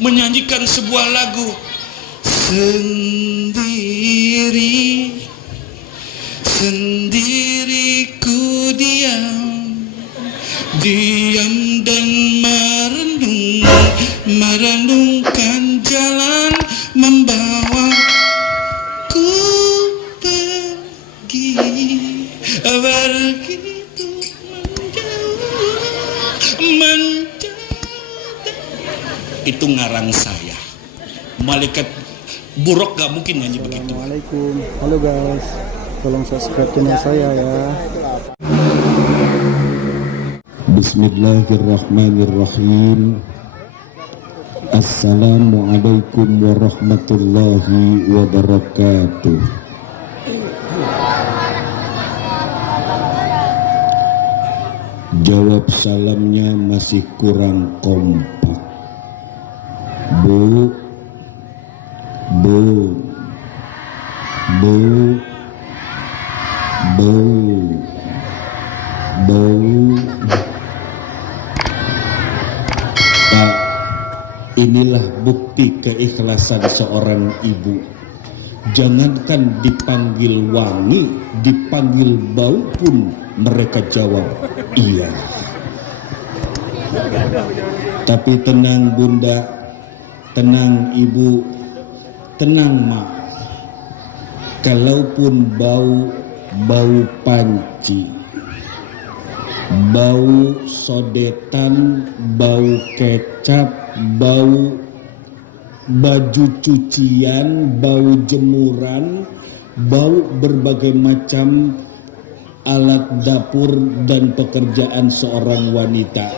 menyanyikan sebuah lagu. Sendiri, sendiri ku diam, diam dan merenung, merenungkan jalan membawa ku pergi, begitu menjauh. Itu ngarang saya. Malaikat buruk gak mungkin nyanyi begitu. Assalamualaikum, halo guys, tolong subscribe channel saya ya. Bismillahirrahmanirrahim. Assalamualaikum warahmatullahi wabarakatuh. Jawab salamnya masih kurang kompak. Bu, bu, bu, bu, bu. Pak, inilah bukti keikhlasan seorang ibu. Jangankan dipanggil wangi, dipanggil bau pun mereka jawab iya. Tapi tenang bunda, tenang ibu, tenang mak. Kalaupun bau, bau panci, bau sodetan, bau kecap, bau baju cucian, bau jemuran, bau berbagai macam alat dapur dan pekerjaan seorang wanita,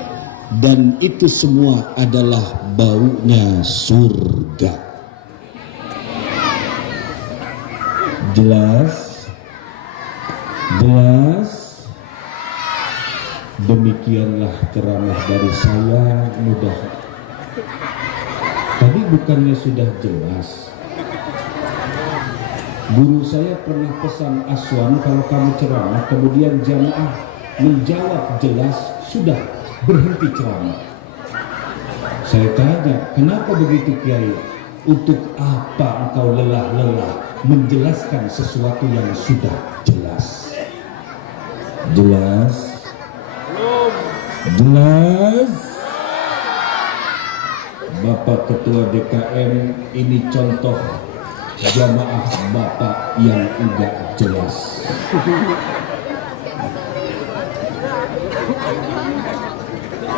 dan itu semua adalah baunya surga. Jelas? Jelas? Demikianlah ceramah dari saya. Mudah. Tadi bukannya sudah jelas? Guru saya pernah pesan, Aswan, kalau kamu ceramah kemudian jamaah menjawab jelas, sudah berhenti ceramah. Saya tanya, kenapa begitu Kiai? Untuk apa engkau lelah-lelah menjelaskan sesuatu yang sudah jelas? Jelas? Jelas? Bapak Ketua DKM, ini contoh jamaah bapak yang enggak jelas.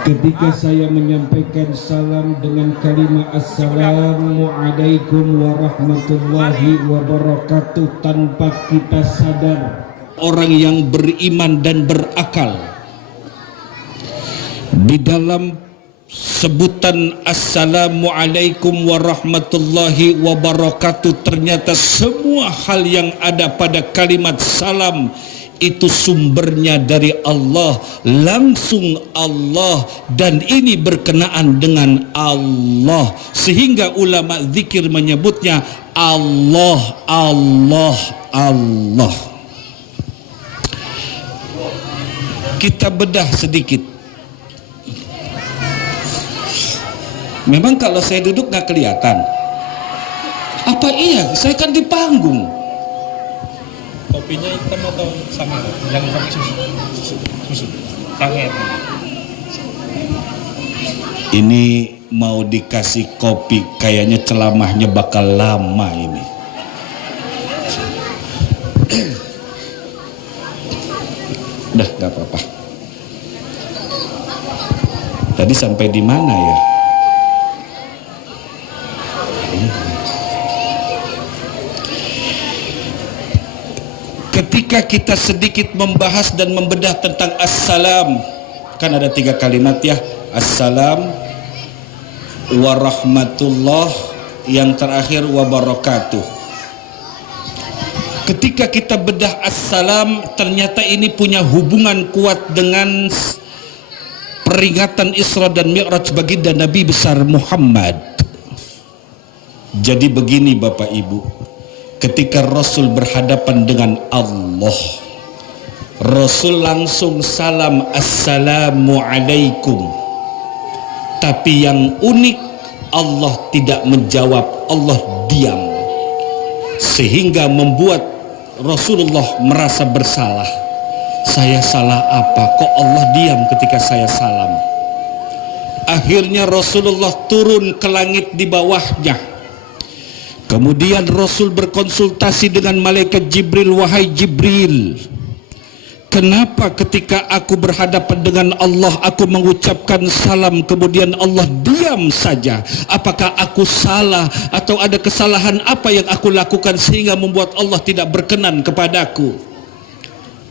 Ketika saya menyampaikan salam dengan kalimat Assalamualaikum warahmatullahi wabarakatuh, tanpa kita sadar, orang yang beriman dan berakal di dalam sebutan Assalamualaikum warahmatullahi wabarakatuh, ternyata semua hal yang ada pada kalimat salam itu sumbernya dari Allah, langsung Allah, dan ini berkenaan dengan Allah, sehingga ulama zikir menyebutnya Allah, Allah, Allah. Kita bedah sedikit. Memang kalau saya duduk nggak kelihatan. Apa iya? Saya kan di panggung. Kopinya hitam atau sama? Yang pakai susu? Susu. Sangat. Ini mau dikasih kopi, kayaknya celamahnya bakal lama ini. Udah, nggak apa-apa. Tadi sampai di mana ya? Ketika kita sedikit membahas dan membedah tentang assalam, kan ada 3 kalimat ya, assalam, warahmatullah, yang terakhir wabarakatuh. Ketika kita bedah assalam, ternyata ini punya hubungan kuat dengan peringatan Isra dan Mi'raj baginda Nabi besar Muhammad. Jadi begini Bapak Ibu, ketika Rasul berhadapan dengan Allah, Rasul langsung salam assalamualaikum. Tapi yang unik, Allah tidak menjawab, Allah diam, sehingga membuat Rasulullah merasa bersalah. Saya salah apa? Kok Allah diam ketika saya salam? Akhirnya Rasulullah turun ke langit di bawahnya. Kemudian Rasul berkonsultasi dengan malaikat Jibril, wahai Jibril, kenapa ketika aku berhadapan dengan Allah aku mengucapkan salam kemudian Allah diam saja? Apakah aku salah atau ada kesalahan apa yang aku lakukan sehingga membuat Allah tidak berkenan kepadaku?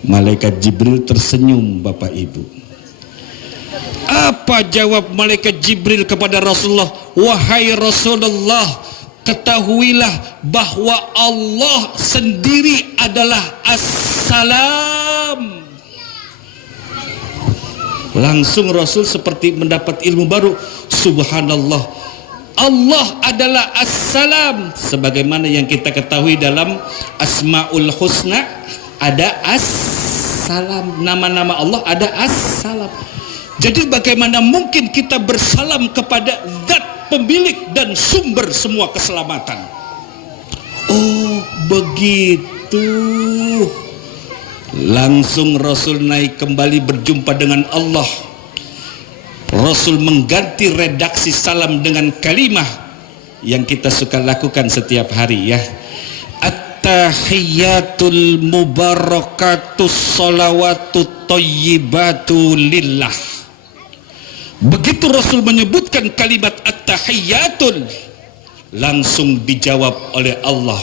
Malaikat Jibril tersenyum, Bapak Ibu. Apa jawab malaikat Jibril kepada Rasulullah? Wahai Rasulullah, ketahuilah bahwa Allah sendiri adalah As-Salam. Langsung Rasul seperti mendapat ilmu baru. Subhanallah, Allah adalah As-Salam. Sebagaimana yang kita ketahui dalam Asmaul Husna ada As-Salam, nama-nama Allah ada As-Salam. Jadi bagaimana mungkin kita bersalam kepada zat pemilik dan sumber semua keselamatan? Oh begitu. Langsung Rasul naik kembali berjumpa dengan Allah. Rasul mengganti redaksi salam dengan kalimah yang kita suka lakukan setiap hari, ya. At-tahiyatul mubarakatus salawatut thayyibatu lillah. Begitu Rasul menyebutkan kalimat at-tahiyatul, langsung dijawab oleh Allah,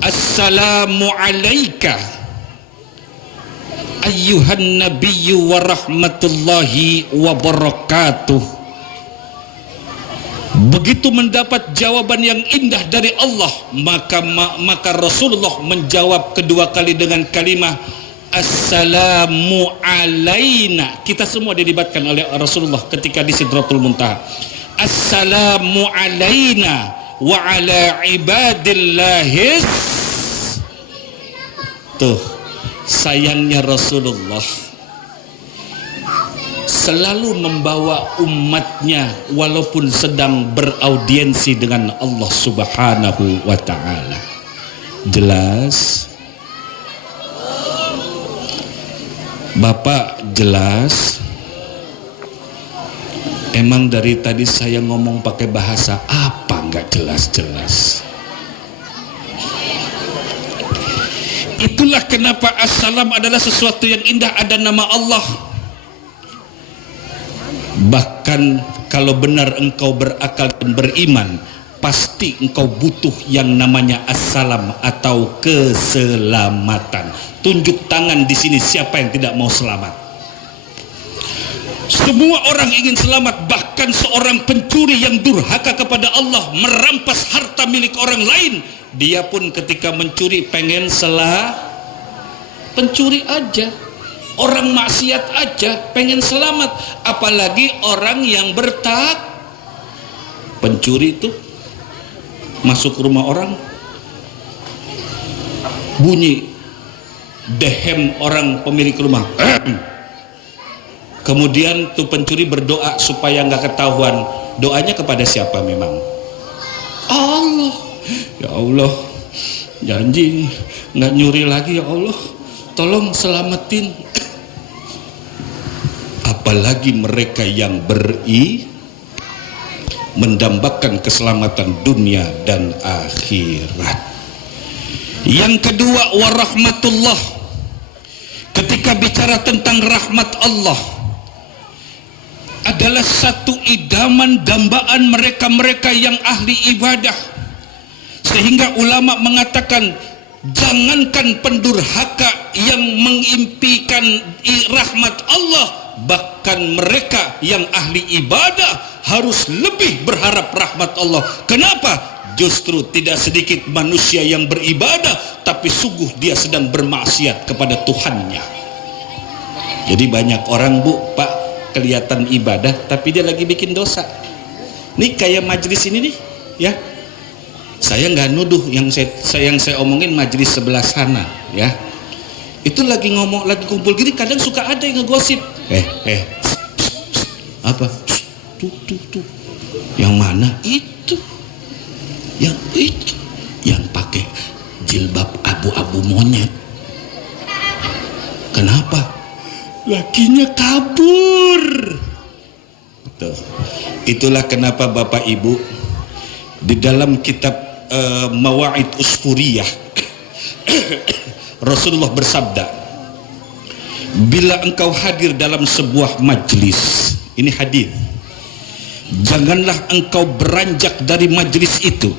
Assalamu alaika ayyuhan nabiyyu wa rahmatullahi wa barakatuh. Begitu mendapat jawaban yang indah dari Allah, maka Rasulullah menjawab kedua kali dengan kalimat Assalamu alaina. Kita semua dilibatkan oleh Rasulullah ketika di Sidratul Muntaha. Assalamu alaina wa ala ibadillahis. Tuh, sayangnya Rasulullah selalu membawa umatnya walaupun sedang beraudiensi dengan Allah Subhanahu wa ta'ala. Jelas? Bapak jelas? Emang dari tadi saya ngomong pakai bahasa apa nggak jelas-jelas? Itulah kenapa Assalam adalah sesuatu yang indah, ada nama Allah. Bahkan kalau benar engkau berakal dan beriman, pasti engkau butuh yang namanya Assalam atau keselamatan. Tunjuk tangan di sini siapa yang tidak mau selamat. Semua orang ingin selamat, bahkan seorang pencuri yang durhaka kepada Allah, merampas harta milik orang lain, dia pun ketika mencuri pengen pencuri aja, orang maksiat aja pengen selamat, apalagi orang yang pencuri itu masuk rumah orang, bunyi dehem orang pemilik rumah, kemudian tuh pencuri berdoa supaya nggak ketahuan. Doanya kepada siapa memang? Allah. Ya Allah, janji nggak nyuri lagi ya Allah, tolong selamatin. Apalagi mereka yang mendambakan keselamatan dunia dan akhirat. Yang kedua, warahmatullah. Ketika bicara tentang rahmat Allah, adalah satu idaman dambaan mereka-mereka yang ahli ibadah. Sehingga ulama mengatakan, jangankan pendurhaka yang mengimpikan rahmat Allah, bahkan mereka yang ahli ibadah harus lebih berharap rahmat Allah. Kenapa? Justru tidak sedikit manusia yang beribadah tapi sungguh dia sedang bermaksiat kepada Tuhannya. Jadi banyak orang, Bu, Pak, kelihatan ibadah tapi dia lagi bikin dosa. Nih kayak majelis ini nih, ya. Saya nggak nuduh, yang saya omongin majelis sebelah sana, ya. Itu lagi ngomong, lagi kumpul gini, kadang suka ada yang ngegosip. Apa? Tuh. Yang mana itu? Yang itu, yang pakai jilbab abu-abu monyet. Kenapa? Lakinya kabur. Tuh. Itulah kenapa Bapak Ibu di dalam kitab Mawa'id Usfuriyah Rasulullah bersabda, bila engkau hadir dalam sebuah majlis, ini hadis, janganlah engkau beranjak dari majlis itu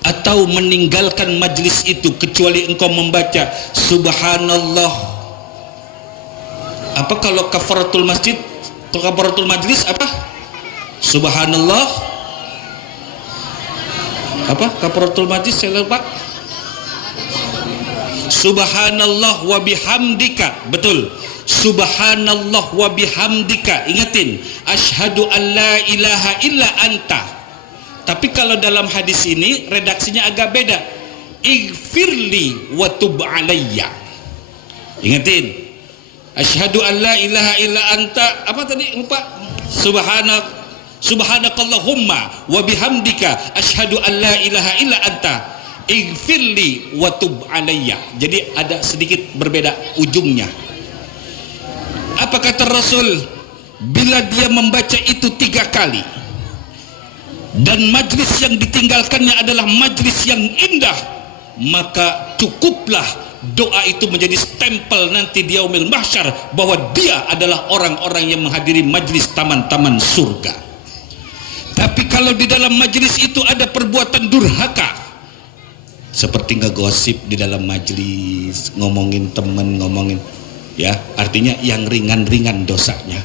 atau meninggalkan majlis itu kecuali engkau membaca subhanallah. Apa kalau kafaratul masjid? Kalau kafaratul majlis apa? Subhanallah. Apa kafaratul majlis? Saya lupa. Subhanallah wa bihamdika. Betul. Subhanallah wa bihamdika. Ingatin, asyhadu an la ilaha illa anta. Tapi kalau dalam hadis ini redaksinya agak beda. Ighfirli wa tub alayya. Ingatin, asyhadu an la ilaha illa anta. Apa tadi? Lupa. Subhanakallahumma wa bihamdika asyhadu an la ilaha illa anta. Ighfirli wa tub alayya. Jadi ada sedikit berbeda ujungnya. Apa kata Rasul? Bila dia membaca itu 3 kali dan majlis yang ditinggalkannya adalah majlis yang indah, maka cukuplah doa itu menjadi stempel nanti di yaumil mahsyar bahwa dia adalah orang-orang yang menghadiri majlis taman-taman surga. Tapi kalau di dalam majlis itu ada perbuatan durhaka, seperti ngegosip di dalam majlis, ngomongin temen, ngomongin, ya, artinya yang ringan-ringan dosanya.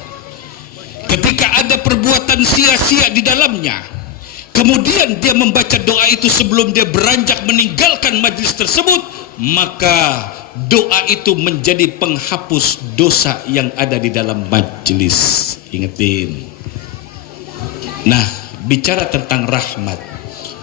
Ketika ada perbuatan sia-sia di dalamnya, kemudian dia membaca doa itu sebelum dia beranjak meninggalkan majlis tersebut, maka doa itu menjadi penghapus dosa yang ada di dalam majlis. Ingetin. Nah, bicara tentang rahmat,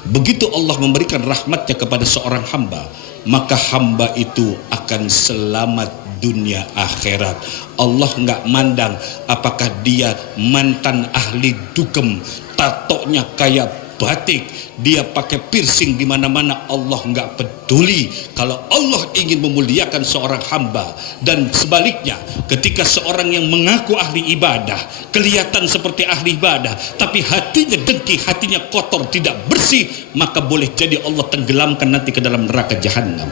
begitu Allah memberikan rahmatnya kepada seorang hamba, maka hamba itu akan selamat dunia akhirat. Allah nggak mandang apakah dia mantan ahli dugem, tatonya kayak batik, dia pakai piercing di mana-mana, Allah nggak peduli. Kalau Allah ingin memuliakan seorang hamba, dan sebaliknya, ketika seorang yang mengaku ahli ibadah, kelihatan seperti ahli ibadah, tapi hatinya dengki, hatinya kotor, tidak bersih, maka boleh jadi Allah tenggelamkan nanti ke dalam neraka jahanam.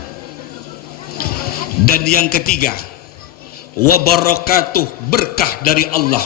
Dan yang ketiga, wabarakatuh, berkah dari Allah.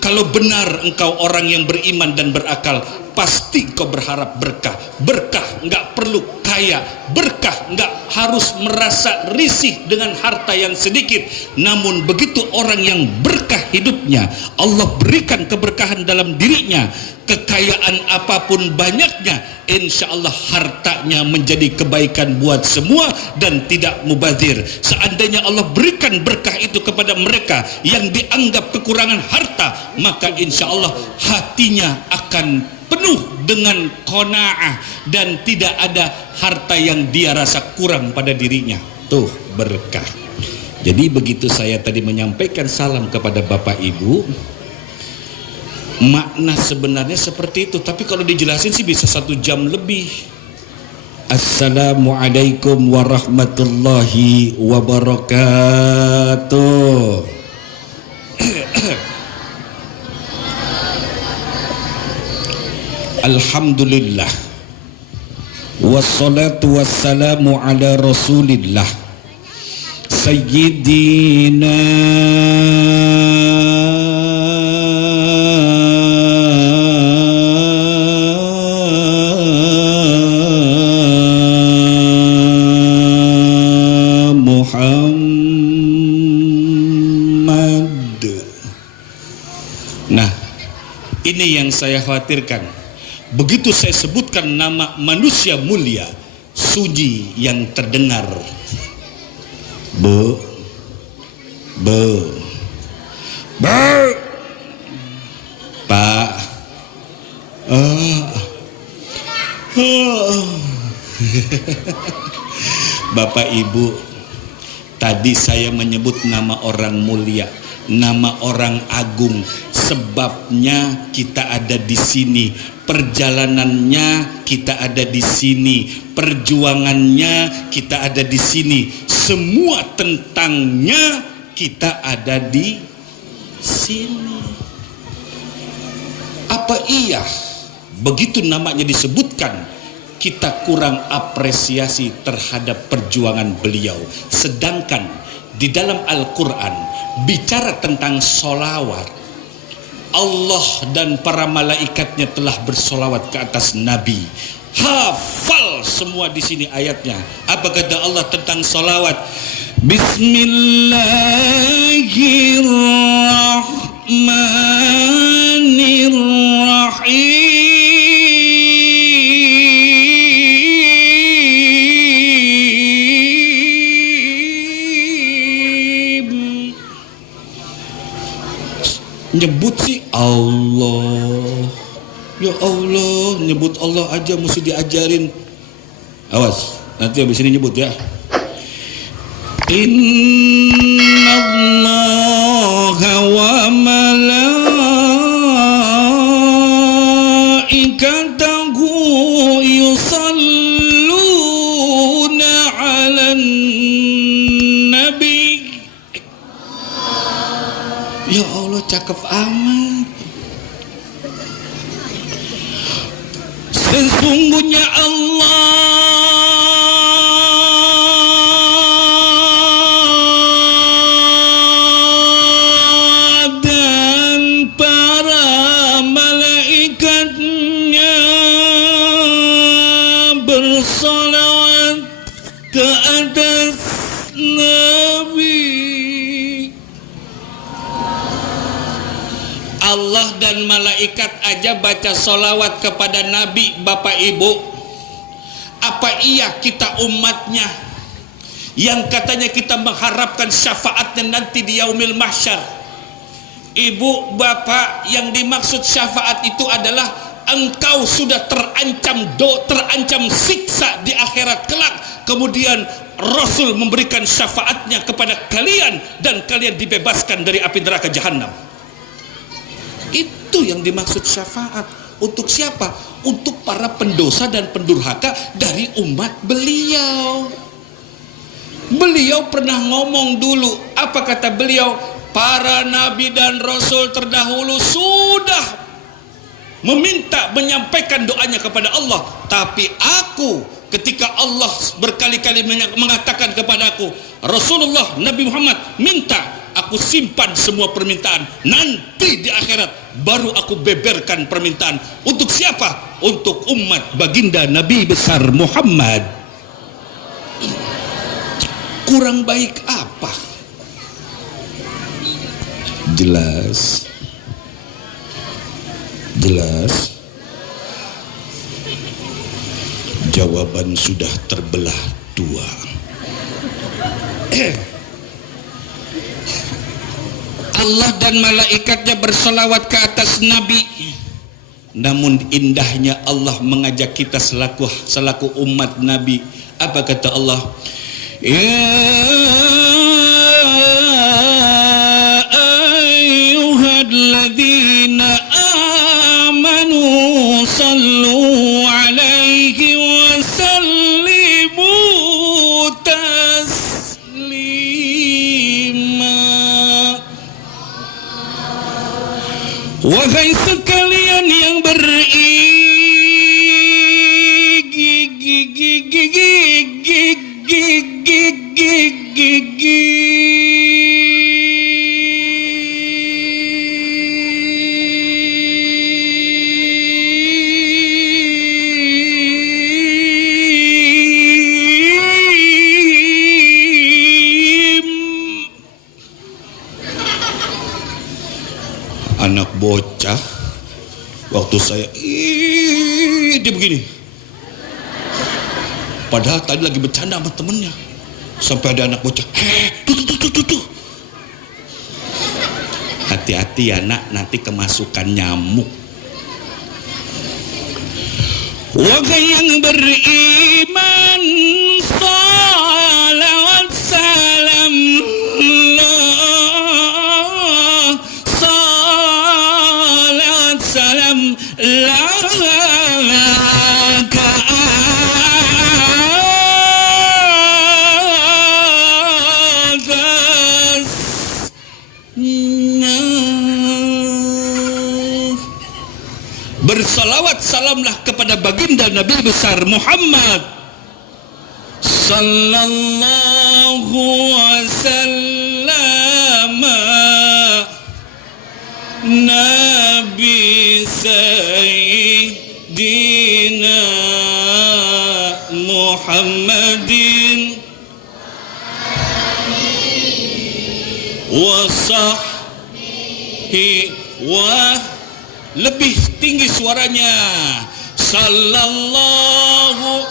Kalau benar engkau orang yang beriman dan berakal, pasti kau berharap berkah. Berkah nggak perlu kaya, berkah nggak harus merasa risih dengan harta yang sedikit. Namun begitu orang yang berkah hidupnya, Allah berikan keberkahan dalam dirinya, kekayaan apapun banyaknya, insya Allah hartanya menjadi kebaikan buat semua dan tidak mubazir. Seandainya Allah berikan berkah itu kepada mereka yang dianggap kekurangan harta, maka insya Allah hatinya akan penuh dengan qanaah dan tidak ada harta yang dia rasa kurang pada dirinya. Tuh berkah. Jadi begitu saya tadi menyampaikan salam kepada Bapak Ibu, makna sebenarnya seperti itu, tapi kalau dijelasin sih bisa 1 jam lebih. Assalamualaikum warahmatullahi wabarakatuh. Alhamdulillah, wassalatu wassalamu ala rasulillah sayyidina Muhammad. Nah, ini yang saya khawatirkan. Begitu saya sebutkan nama manusia mulia, sunyi yang terdengar. Pak. Bapak Ibu, tadi saya menyebut nama orang mulia, nama orang agung. sebabnya kita ada di sini, perjalanannya kita ada di sini, perjuangannya kita ada di sini, semua tentangnya kita ada di sini. Apa iya begitu namanya disebutkan kita kurang apresiasi terhadap perjuangan beliau, sedangkan di dalam Al-Quran bicara tentang solawat, Allah dan para malaikatnya telah bersolawat ke atas Nabi. Hafal semua di sini ayatnya. Apa kata Allah tentang solawat? Bismillahirrahmanirrahim. Nyebut si Allah, ya Allah, nyebut Allah aja mesti diajarin. Awas, nanti habis ini nyebut ya. Innallaha wa malaikatahu yusalluna 'alan nabi. Ya Allah, cakep amat. Sesungguhnya Allah dan para malaikatnya bersalawat ke atas Nabi. Allah dan malaikat aja baca solawat kepada Nabi, Bapak Ibu. Apa iya kita umatnya yang katanya kita mengharapkan syafaatnya nanti di yaumil mahsyar? Ibu, Bapak, yang dimaksud syafaat itu adalah engkau sudah terancam siksa di akhirat kelak, kemudian Rasul memberikan syafaatnya kepada kalian dan kalian dibebaskan dari api neraka jahanam. Itu yang dimaksud syafaat. Untuk siapa? Untuk para pendosa dan pendurhaka dari umat beliau. Beliau pernah ngomong dulu. Apa kata beliau? Para nabi dan rasul terdahulu sudah menyampaikan doanya kepada Allah, tapi aku, ketika Allah berkali-kali mengatakan kepadaku, Rasulullah Nabi Muhammad minta, aku simpan semua permintaan, nanti di akhirat baru aku beberkan permintaan. Untuk siapa? Untuk umat baginda Nabi besar Muhammad. Kurang baik apa? Jelas. Jawaban sudah terbelah dua. Allah dan malaikatnya berselawat ke atas Nabi. Namun indahnya Allah mengajak kita selaku umat Nabi. Apa kata Allah? Ya ayyuhalladzina amanu sallu alaihi wa sallimu taslima. Wahai sekalian yang anak bocah waktu saya dia begini, padahal tadi lagi bercanda sama temennya, sampai ada anak bocah tuh. Hati-hati ya nak, nanti kemasukan nyamuk. Wahai yang beriman, salawat salam bersalawat salamlah kepada baginda Nabi besar Muhammad sallallahu wasallam, Nabi Sayyidina Muhammadin wa sahbihi wa, lebih tinggi suaranya, sallallahu.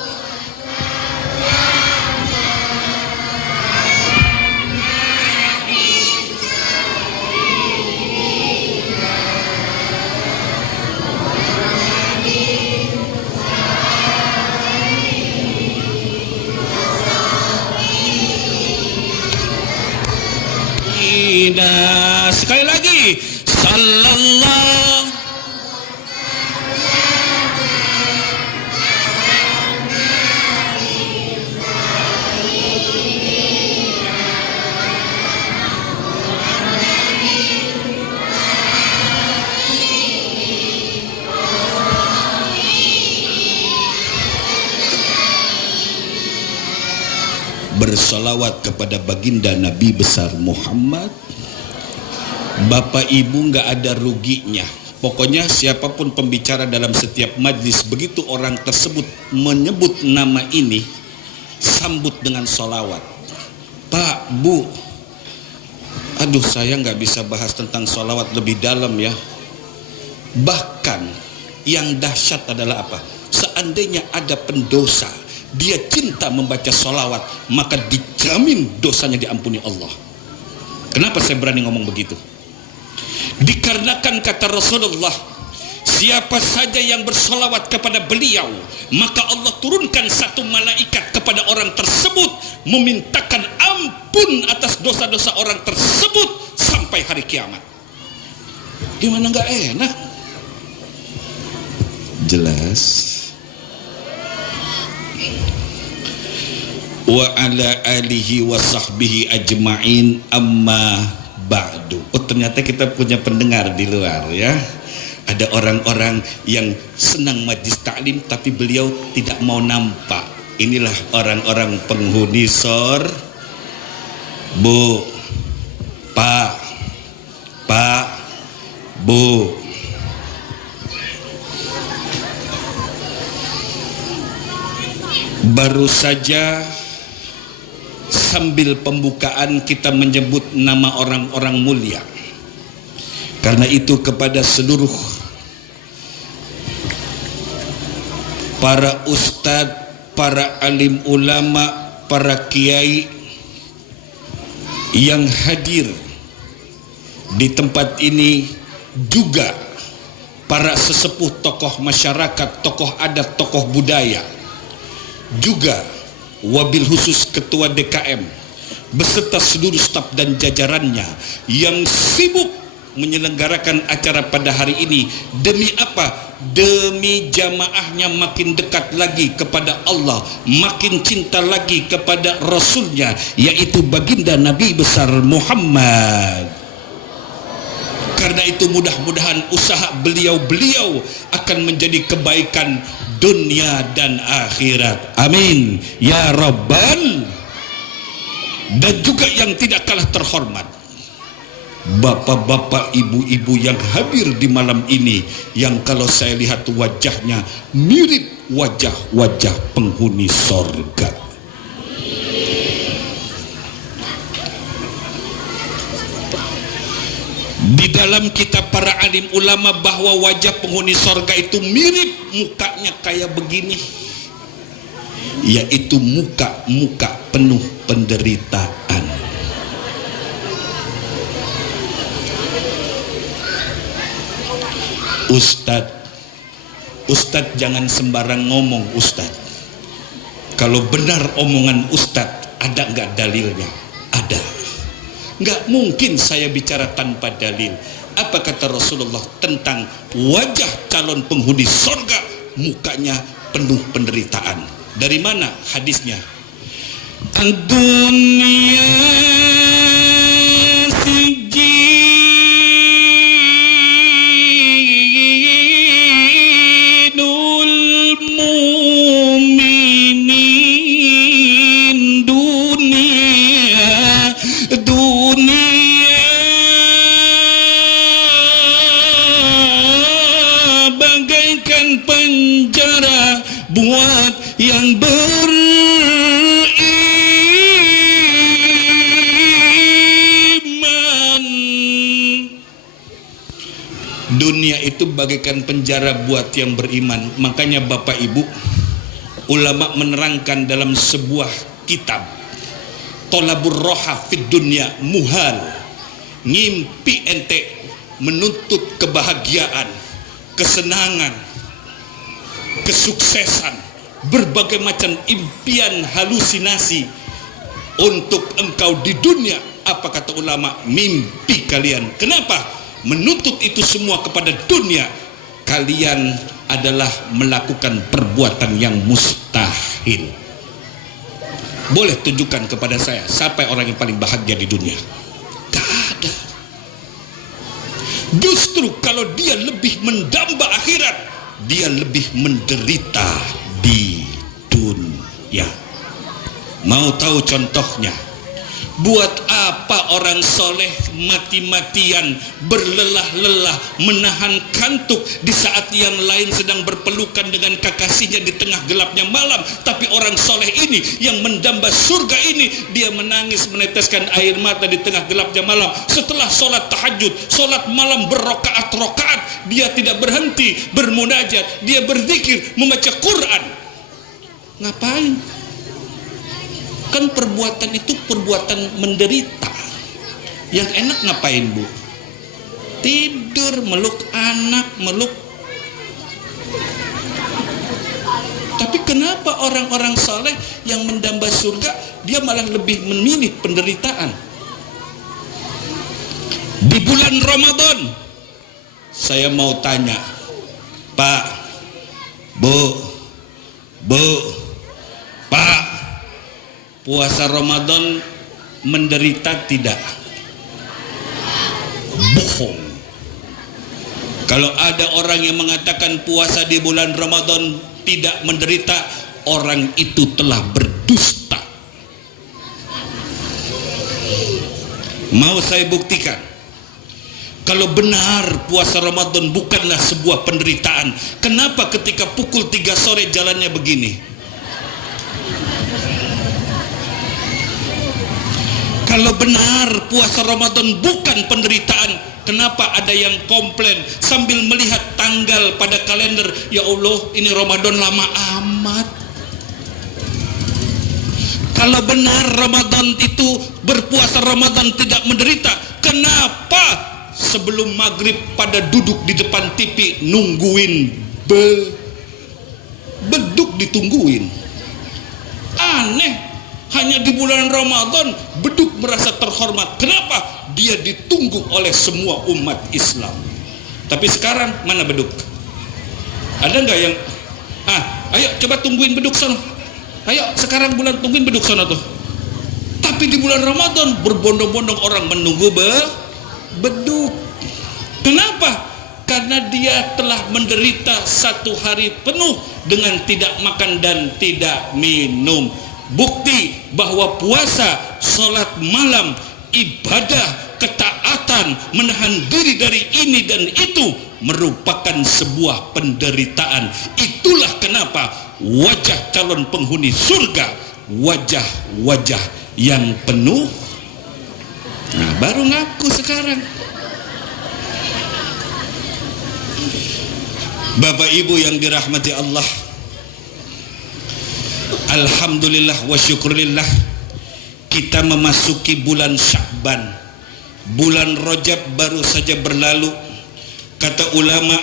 Nah, sekali lagi, sallallahu. Bersalawat kepada baginda Nabi besar Muhammad. Bapak Ibu nggak ada ruginya. Pokoknya siapapun pembicara dalam setiap majlis, begitu orang tersebut menyebut nama ini, sambut dengan sholawat. Pak, Bu, aduh saya nggak bisa bahas tentang sholawat lebih dalam ya. Bahkan yang dahsyat adalah apa? Seandainya ada pendosa, dia cinta membaca sholawat, maka dijamin dosanya diampuni Allah. Kenapa saya berani ngomong begitu? Dikarenakan kata Rasulullah, siapa saja yang bersolawat kepada beliau, maka Allah turunkan satu malaikat kepada orang tersebut, memintakan ampun atas dosa-dosa orang tersebut sampai hari kiamat. Gimana nggak enak? Jelas. Wa ala alihi wa sahbihi ajma'in, amma ba'du. Oh, ternyata kita punya pendengar di luar ya. Ada orang-orang yang senang majlis taklim tapi beliau tidak mau nampak. Inilah orang-orang penghuni sor. Bu, Pak, Bu. Baru saja sambil pembukaan kita menyebut nama orang-orang mulia. Karena itu kepada seluruh para ustadz, para alim ulama, para kiai yang hadir di tempat ini, juga para sesepuh tokoh masyarakat, tokoh adat, tokoh budaya, juga wabil khusus ketua DKM beserta seluruh staf dan jajarannya yang sibuk menyelenggarakan acara pada hari ini. Demi apa? Demi jamaahnya makin dekat lagi kepada Allah, makin cinta lagi kepada Rasulnya, yaitu baginda Nabi besar Muhammad. Karena itu mudah-mudahan usaha beliau-beliau akan menjadi kebaikan dunia dan akhirat. Amin ya Rabbal. Dan juga yang tidak kalah terhormat, bapak-bapak, ibu-ibu yang hadir di malam ini, yang kalau saya lihat wajahnya mirip wajah-wajah penghuni sorga. Di dalam kitab para alim ulama bahwa wajah penghuni sorga itu mirip, mukanya kayak begini, yaitu muka-muka penuh penderitaan. Ustadz jangan sembarang ngomong Ustadz. Kalau benar omongan Ustadz, ada nggak dalilnya? Ada. Nggak mungkin saya bicara tanpa dalil. Apa kata Rasulullah tentang wajah calon penghuni sorga? Mukanya penuh penderitaan. Dari mana hadisnya? Dunia sijin penjara buat yang beriman. Dunia itu bagaikan penjara buat yang beriman. Makanya Bapak Ibu, ulama menerangkan dalam sebuah kitab, Tolabur roha fid dunya muhal. Ngimpi ente menuntut kebahagiaan, kesenangan, kesuksesan, berbagai macam impian, halusinasi untuk engkau di dunia. Apa kata ulama? Mimpi kalian. Kenapa? Menuntut itu semua kepada dunia. Kalian adalah melakukan perbuatan yang mustahil. Boleh tunjukkan kepada saya siapa orang yang paling bahagia di dunia? Gak ada. Justru kalau dia lebih mendamba akhirat, dia lebih menderita di dunia. Mau tahu contohnya? Buat apa orang soleh mati-matian, berlelah-lelah, menahan kantuk di saat yang lain sedang berpelukan dengan kekasihnya di tengah gelapnya malam. Tapi orang soleh ini yang mendamba surga ini, dia menangis meneteskan air mata di tengah gelapnya malam. Setelah sholat tahajud, sholat malam berrokaat-rokaat, dia tidak berhenti bermunajat, dia berzikir, membaca Quran. Ngapain? Kan perbuatan itu perbuatan menderita. Yang enak ngapain, Bu? Tidur, meluk anak, meluk. Tapi kenapa orang-orang saleh yang mendamba surga, dia malah lebih memilih penderitaan? Di bulan Ramadan, saya mau tanya, Pak, Bu, Pak, puasa Ramadan menderita tidak? Bohong. Kalau ada orang yang mengatakan puasa di bulan Ramadan tidak menderita, orang itu telah berdusta. Mau saya buktikan? Kalau benar puasa Ramadan bukanlah sebuah penderitaan, kenapa ketika pukul 3 sore jalannya begini? Kalau benar puasa Ramadan bukan penderitaan, kenapa ada yang komplain sambil melihat tanggal pada kalender? Ya Allah, ini Ramadan lama amat. Kalau benar Ramadan itu, berpuasa Ramadan tidak menderita, kenapa sebelum maghrib pada duduk di depan TV nungguin beduk ditungguin? Aneh. Hanya di bulan Ramadan beduk merasa terhormat. Kenapa? Dia ditunggu oleh semua umat Islam. Tapi sekarang mana beduk? Ada nggak yang ayo coba tungguin beduk sana. Ayo sekarang bulan tungguin beduk sana tuh. Tapi di bulan Ramadan berbondong-bondong orang menunggu beduk. Kenapa? Karena dia telah menderita 1 hari penuh dengan tidak makan dan tidak minum. Bukti bahwa puasa, sholat malam, ibadah, ketaatan, menahan diri dari ini dan itu merupakan sebuah penderitaan. Itulah kenapa wajah calon penghuni surga, wajah-wajah yang penuh. Nah, baru ngaku sekarang. Bapak Ibu yang dirahmati Allah, alhamdulillah wa syukurillah, kita memasuki bulan Sya'ban. Bulan Rajab baru saja berlalu. Kata ulama,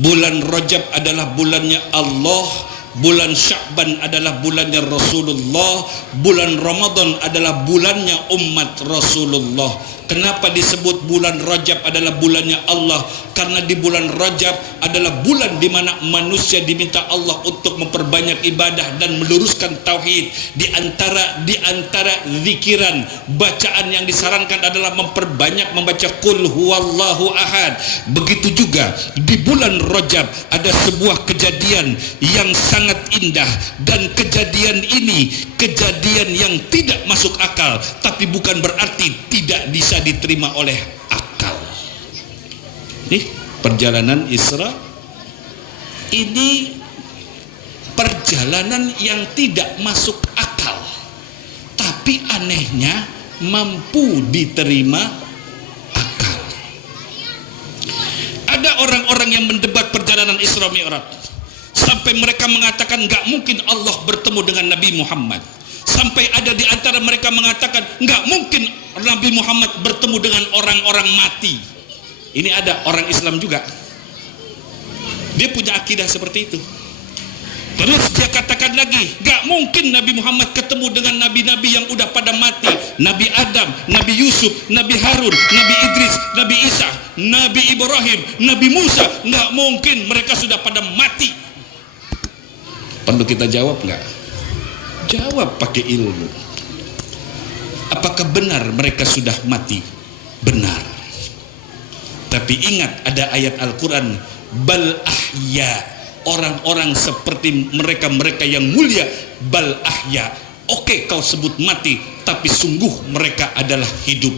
bulan Rajab adalah bulannya Allah, bulan Sya'ban adalah bulannya Rasulullah, bulan Ramadan adalah bulannya umat Rasulullah. Kenapa disebut bulan Rajab adalah bulannya Allah? Karena di bulan Rajab adalah bulan di mana manusia diminta Allah untuk memperbanyak ibadah dan meluruskan tauhid. Di antara zikiran, bacaan yang disarankan adalah memperbanyak membaca Qul huwallahu ahad. Begitu juga di bulan Rajab ada sebuah kejadian yang sangat indah, dan kejadian ini kejadian yang tidak masuk akal, tapi bukan berarti tidak bisa diterima oleh akal. Nih, perjalanan Isra Ini perjalanan yang tidak masuk akal, tapi anehnya mampu diterima akal. Ada orang-orang yang mendebat perjalanan Isra Mi'raj sampai mereka mengatakan nggak mungkin Allah bertemu dengan Nabi Muhammad. Sampai ada di antara mereka mengatakan nggak mungkin Nabi Muhammad bertemu dengan orang-orang mati. Ini ada orang Islam juga, dia punya akidah seperti itu. Terus dia katakan lagi, gak mungkin Nabi Muhammad ketemu dengan nabi-nabi yang udah pada mati. Nabi Adam, Nabi Yusuf, Nabi Harun, Nabi Idris, Nabi Isa, Nabi Ibrahim, Nabi Musa. Gak mungkin, mereka sudah pada mati. Perlu kita jawab gak? Jawab pakai ilmu. Apakah benar mereka sudah mati? Benar. Tapi ingat, ada ayat Al-Quran, bal ahya, orang-orang seperti mereka-mereka yang mulia, bal ahya. Oke, kau sebut mati, tapi sungguh mereka adalah hidup.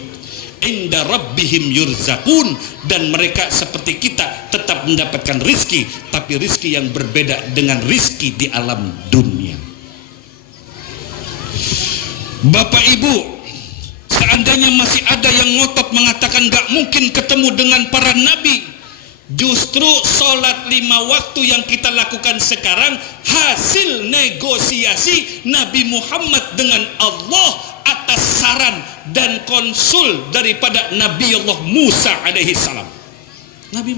Inda rabbihim yurzakun, dan mereka seperti kita tetap mendapatkan rizki, tapi rizki yang berbeda dengan rizki di alam dunia. Bapak Ibu, seandainya masih ada yang ngotot mengatakan gak mungkin ketemu dengan para nabi, justru sholat 5 waktu yang kita lakukan sekarang hasil negosiasi Nabi Muhammad dengan Allah atas saran dan konsul daripada Nabi Allah Musa alaihi salam. Nabi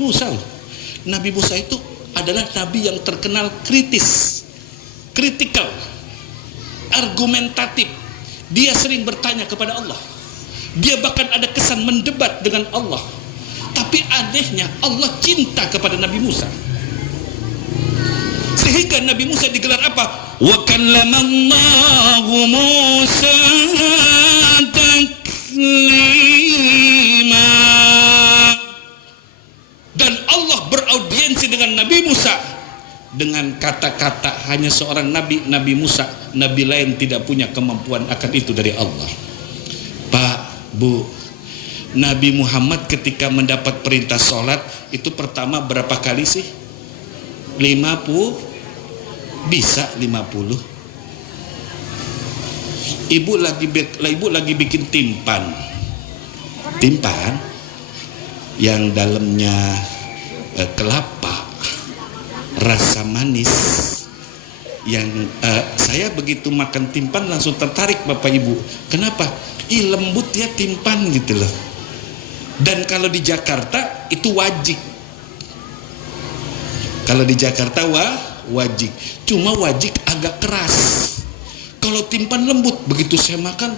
Musa itu adalah nabi yang terkenal kritis, kritikal, argumentatif. Dia sering bertanya kepada Allah. Dia bahkan ada kesan mendebat dengan Allah. Tapi anehnya Allah cinta kepada Nabi Musa, sehingga Nabi Musa digelar apa? Wa kallamallahu Musa taklima. Dan Allah beraudiensi dengan Nabi Musa dengan kata-kata hanya seorang nabi, Nabi Musa. Nabi lain tidak punya kemampuan akan itu dari Allah. Pak, Bu, Nabi Muhammad ketika mendapat perintah sholat itu pertama berapa kali sih? 50? Bisa 50? Ibu lagi bikin timpan yang dalamnya kelapa, rasa manis, yang saya begitu makan timpan langsung tertarik Bapak Ibu. Kenapa? Lembut ya timpan gitu loh. Dan kalau di Jakarta itu wajib. Kalau di Jakarta wajib. Cuma wajib agak keras. Kalau timpan lembut, begitu saya makan,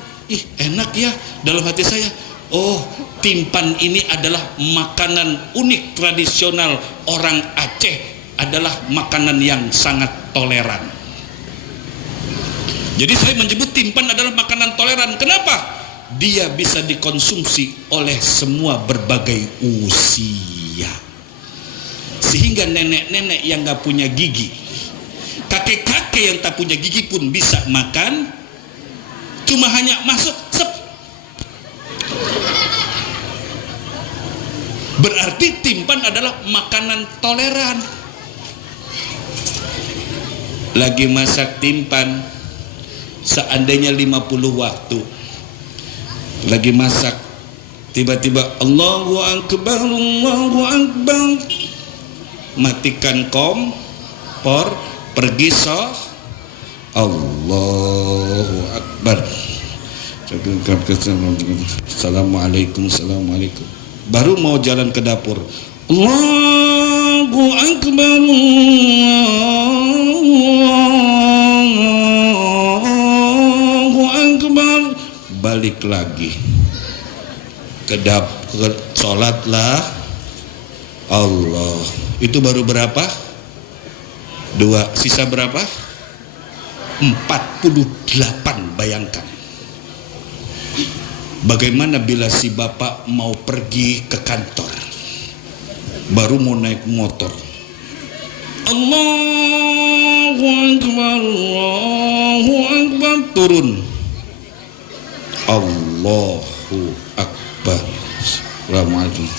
enak ya. Dalam hati saya, oh, timpan ini adalah makanan unik tradisional orang Aceh, adalah makanan yang sangat toleran. Jadi saya menyebut timpan adalah makanan toleran. Kenapa? Dia bisa dikonsumsi oleh semua berbagai usia, sehingga nenek-nenek yang gak punya gigi, kakek-kakek yang tak punya gigi pun bisa makan. Cuma hanya masuk sep. Berarti timpan adalah makanan toleran. Lagi masak timpan, seandainya 50 waktu lagi masak, tiba-tiba Allahu Akbar, Allahu Akbar, matikan kompor, pergi Allahu Akbar, Assalamualaikum, Assalamualaikum, baru mau jalan ke dapur, Allahu Akbar, Allahu Akbar, balik lagi ke dapur, sholatlah Allah. Itu baru berapa? 2, sisa berapa? 48. Bayangkan bagaimana bila si bapak mau pergi ke kantor, baru mau naik motor, Allahu Akbar, Allahu Akbar, turun, Allahu Akbar, Assalamualaikum,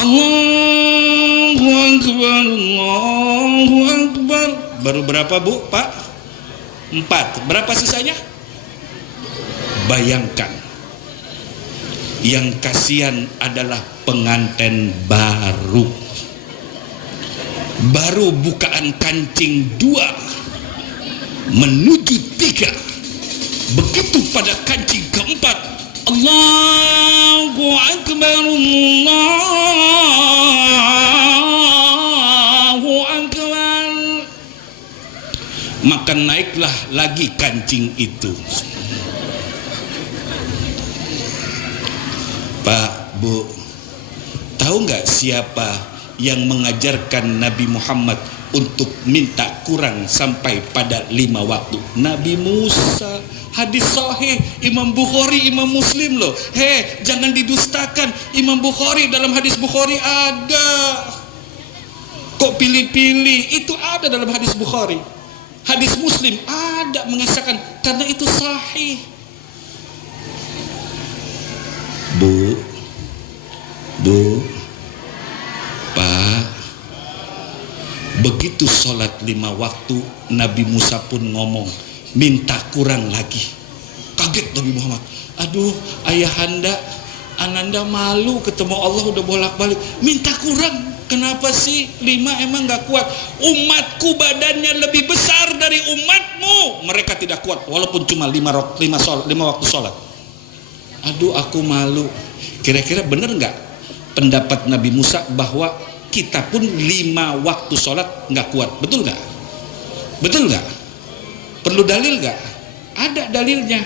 Allahu Akbar, Allahu Akbar. Baru berapa Bu, Pak? 4. Berapa sisanya? Bayangkan, yang kasihan adalah pengantin baru bukaan kancing 2 menuju 3. Begitu pada kancing keempat, Allahu Akbar, Allahu Akbar, maka naiklah lagi kancing itu. Pak, Bu, tahu nggak siapa yang mengajarkan Nabi Muhammad untuk minta kurang sampai pada 5 waktu? Nabi Musa. Hadis sahih Imam Bukhari, Imam Muslim loh. Jangan didustakan. Imam Bukhari, dalam hadis Bukhari ada. Kok pilih-pilih? Itu ada dalam hadis Bukhari. Hadis Muslim ada mengisahkan, karena itu sahih. Bu, Pak, begitu sholat 5 waktu, Nabi Musa pun ngomong, minta kurang lagi. Kaget Nabi Muhammad. Aduh, ayahanda, ananda malu ketemu Allah udah bolak-balik. Minta kurang, kenapa sih? 5 emang gak kuat? Umatku badannya lebih besar dari umatmu. Mereka tidak kuat, walaupun cuma 5 waktu sholat. Aduh, aku malu. Kira-kira benar nggak pendapat Nabi Musa bahwa kita pun 5 waktu sholat nggak kuat? Betul nggak? Betul nggak? Perlu dalil nggak? Ada dalilnya.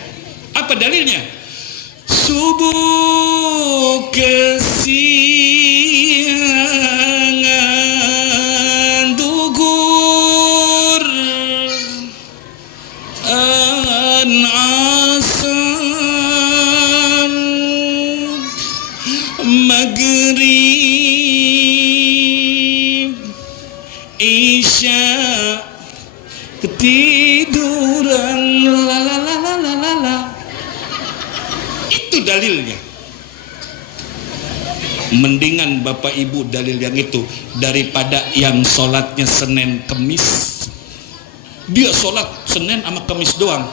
Apa dalilnya? Subuh kesiangan dugur maghrib isya ketiduran itu dalilnya. Mendingan Bapak Ibu dalil yang itu daripada yang sholatnya Senin Kemis. Dia sholat Senin sama Kemis doang.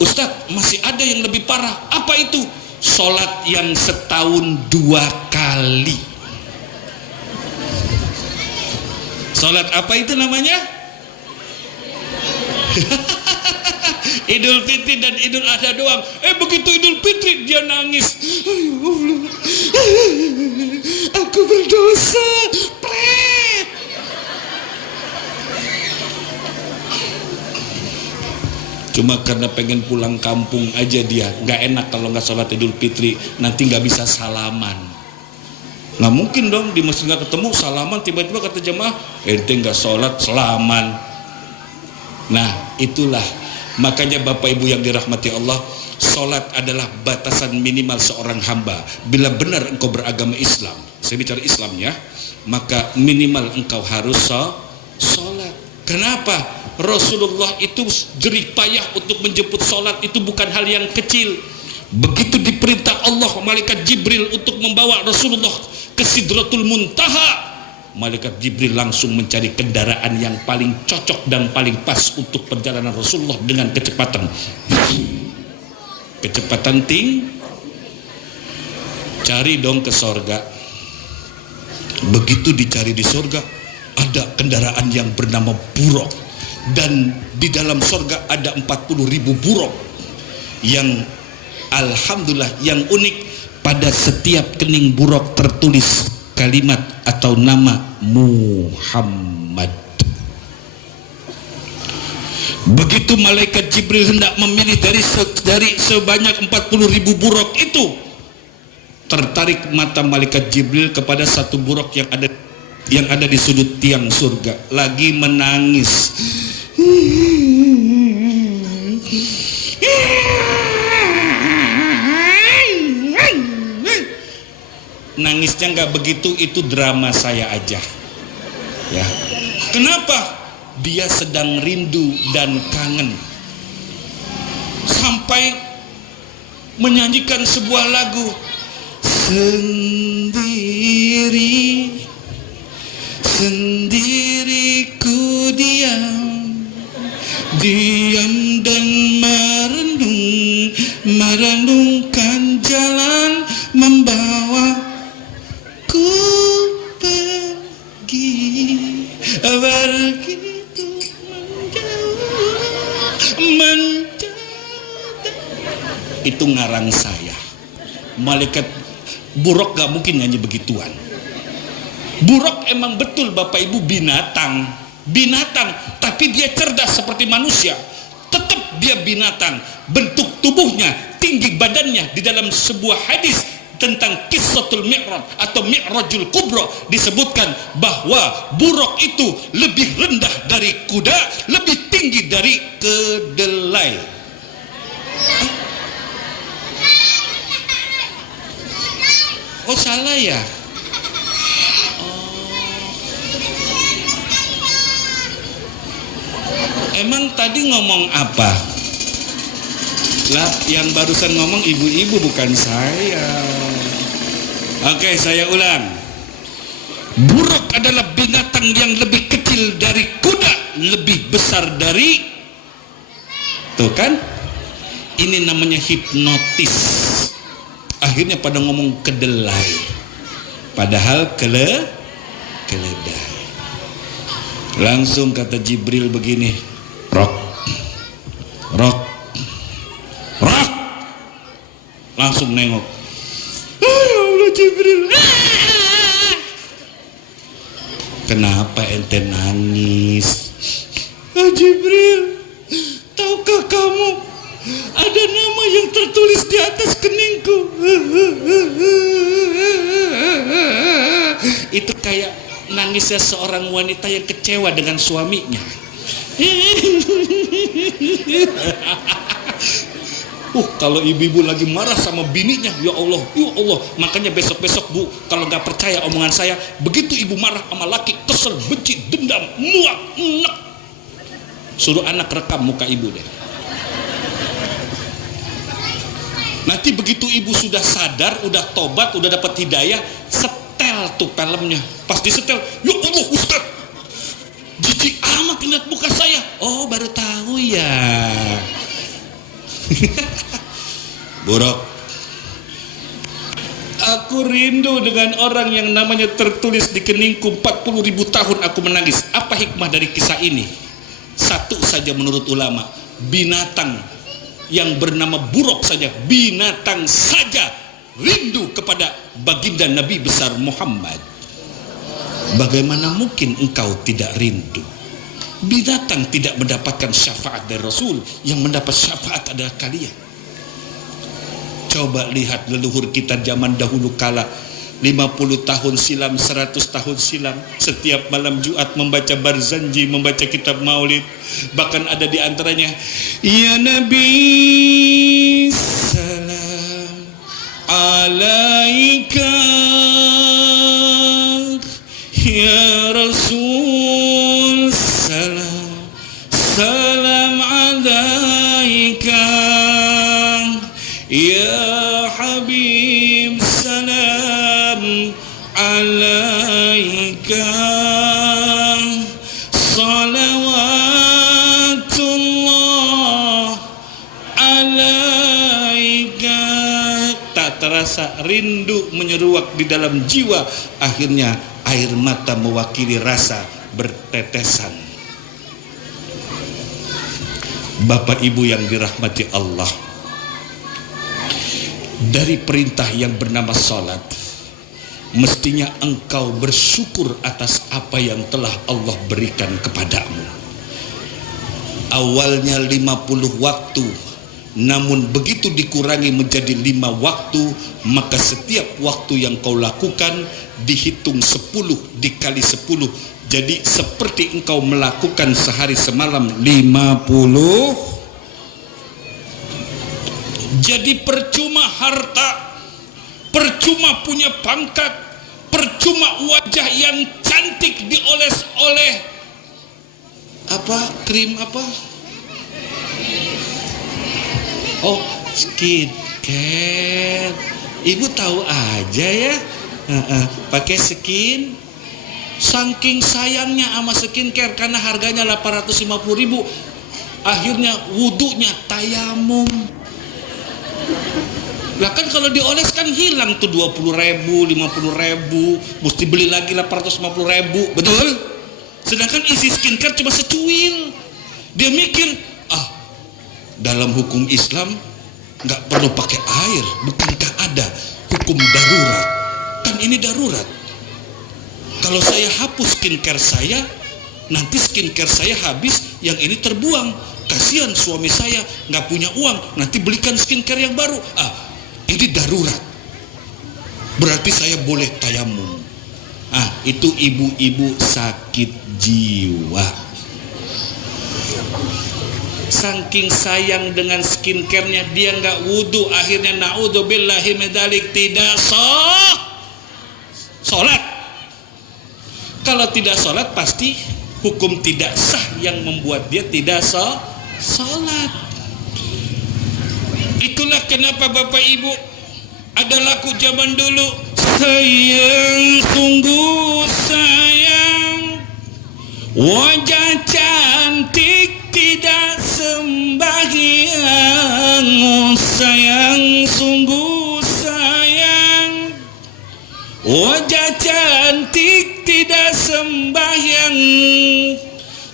Ustadz, masih ada yang lebih parah. Apa itu? Sholat yang setahun 2 kali. Sholat apa itu namanya? Idul Fitri dan Idul Adha doang. Begitu Idul Fitri dia nangis. Ayo Allah, aku berdosa. Pret. Cuma karena pengen pulang kampung aja dia. Gak enak kalau gak sholat Idul Fitri, nanti gak bisa salaman. Nggak mungkin dong di masjid gak ketemu salaman, tiba-tiba kata jemaah ente gak sholat salaman. Nah itulah makanya Bapak Ibu yang dirahmati Allah, sholat adalah batasan minimal seorang hamba. Bila benar engkau beragama Islam, saya bicara Islam ya, maka minimal engkau harus sholat. Kenapa? Rasulullah itu jerih payah untuk menjemput sholat, itu bukan hal yang kecil. Begitu diperintah Allah malaikat Jibril untuk membawa Rasulullah ke Sidratul Muntaha, malaikat Jibril langsung mencari kendaraan yang paling cocok dan paling pas untuk perjalanan Rasulullah dengan kecepatan cari dong ke sorga. Begitu dicari di sorga, ada kendaraan yang bernama buruk, dan di dalam sorga ada 40.000 buruk yang alhamdulillah yang unik, pada setiap kening buruk tertulis kalimat atau nama Muhammad. Begitu malaikat Jibril hendak memilih dari sebanyak 40.000 buruk itu, tertarik mata malaikat Jibril kepada satu buruk yang ada di sudut tiang surga, lagi menangis. Nangisnya nggak begitu, itu drama saya aja ya. Kenapa? Dia sedang rindu dan kangen, sampai menyanyikan sebuah lagu, sendiri diam dan merenungkan jalan membawa ku pergi begitu menjauh. Itu ngarang saya. Malaikat Buruk gak mungkin nyanyi begituan. Buruk emang betul Bapak Ibu binatang, tapi dia cerdas seperti manusia. Tetap dia binatang. Bentuk tubuhnya, tinggi badannya. Di dalam sebuah hadis tentang Qissatul Mi'raj atau Mi'rajul Kubra disebutkan bahwa buruk itu lebih rendah dari kuda, lebih tinggi dari kedelai. Oh salah ya? Emang tadi ngomong apa? Lah, yang barusan ngomong ibu-ibu bukan saya. Oke, saya ulang. Buruk adalah binatang yang lebih kecil dari kuda, lebih besar dari. Tuh kan? Ini namanya hipnotis. Akhirnya pada ngomong kedelai. Padahal keledai. Langsung kata Jibril begini, rok. Langsung nengok. Ya Allah Jibril. Kenapa ente nangis? Jibril, tahukah kamu ada nama yang tertulis di atas keningku? Itu kayak nangisnya seorang wanita yang kecewa dengan suaminya. Kalau ibu-ibu lagi marah sama bininya, ya Allah. Makanya besok-besok Bu, kalau nggak percaya omongan saya, begitu ibu marah sama laki, kesel, benci, dendam, muak, enek, suruh anak rekam muka ibu deh. Nanti begitu ibu sudah sadar, udah tobat, udah dapat hidayah, setel tuh filmnya. Pas disetel, ya Allah Ustaz, jijik amat lihat muka saya. Oh baru tahu ya. Buruk. Aku rindu dengan orang yang namanya tertulis di keningku 40.000 tahun aku menangis. Apa hikmah dari kisah ini? Satu saja menurut ulama, binatang yang bernama buruk saja, binatang saja rindu kepada baginda Nabi besar Muhammad. Bagaimana mungkin engkau tidak rindu? Binatang tidak mendapatkan syafaat dari Rasul, yang mendapat syafaat adalah kalian. Coba lihat leluhur kita zaman dahulu kala, 50 tahun silam, 100 tahun silam, setiap malam Jumat membaca barzanji, membaca kitab maulid. Bahkan ada di antaranya, ya Nabi salam alaika, ya Rasul salam alaika, ya Habib salam alaika, salawatullah alaika. Tak terasa rindu menyeruak di dalam jiwa. Akhirnya air mata mewakili rasa bertetesan. Bapak Ibu yang dirahmati Allah, dari perintah yang bernama salat, mestinya engkau bersyukur atas apa yang telah Allah berikan kepadamu. Awalnya 50 waktu, namun begitu dikurangi menjadi 5 waktu, maka setiap waktu yang kau lakukan dihitung 10 dikali 10. Jadi seperti engkau melakukan sehari semalam 50. Jadi percuma harta, percuma punya pangkat, percuma wajah yang cantik dioles oleh krim skincare. Ibu tahu aja ya, pakai skin. Saking sayangnya sama skincare, karena harganya 850.000, Akhirnya wudunya tayamum. Lah kan kalau dioles kan hilang tuh 20.000, 50.000, mesti beli lagi 850.000, betul? Sedangkan isi skincare cuma secuil. Dia mikir, dalam hukum Islam nggak perlu pakai air, bukankah ada hukum darurat? Kan ini darurat. Kalau saya hapus skincare saya, nanti skincare saya habis, yang ini terbuang. Kasihan suami saya nggak punya uang, nanti belikan skincare yang baru. Ini darurat. Berarti saya boleh tayamum. Itu ibu-ibu sakit jiwa. Saking sayang dengan skincare-nya, dia nggak wudhu. Akhirnya naudzubillahi min dzalik, tidak sholat. Kalau tidak sholat pasti hukum tidak sah yang membuat dia tidak sholat. Itulah kenapa Bapak Ibu, ada lagu zaman dulu, sayang sungguh sayang, wajah cantik tidak sembahyang. Oh sayang sungguh sayang, wajah cantik tidak sembahyang.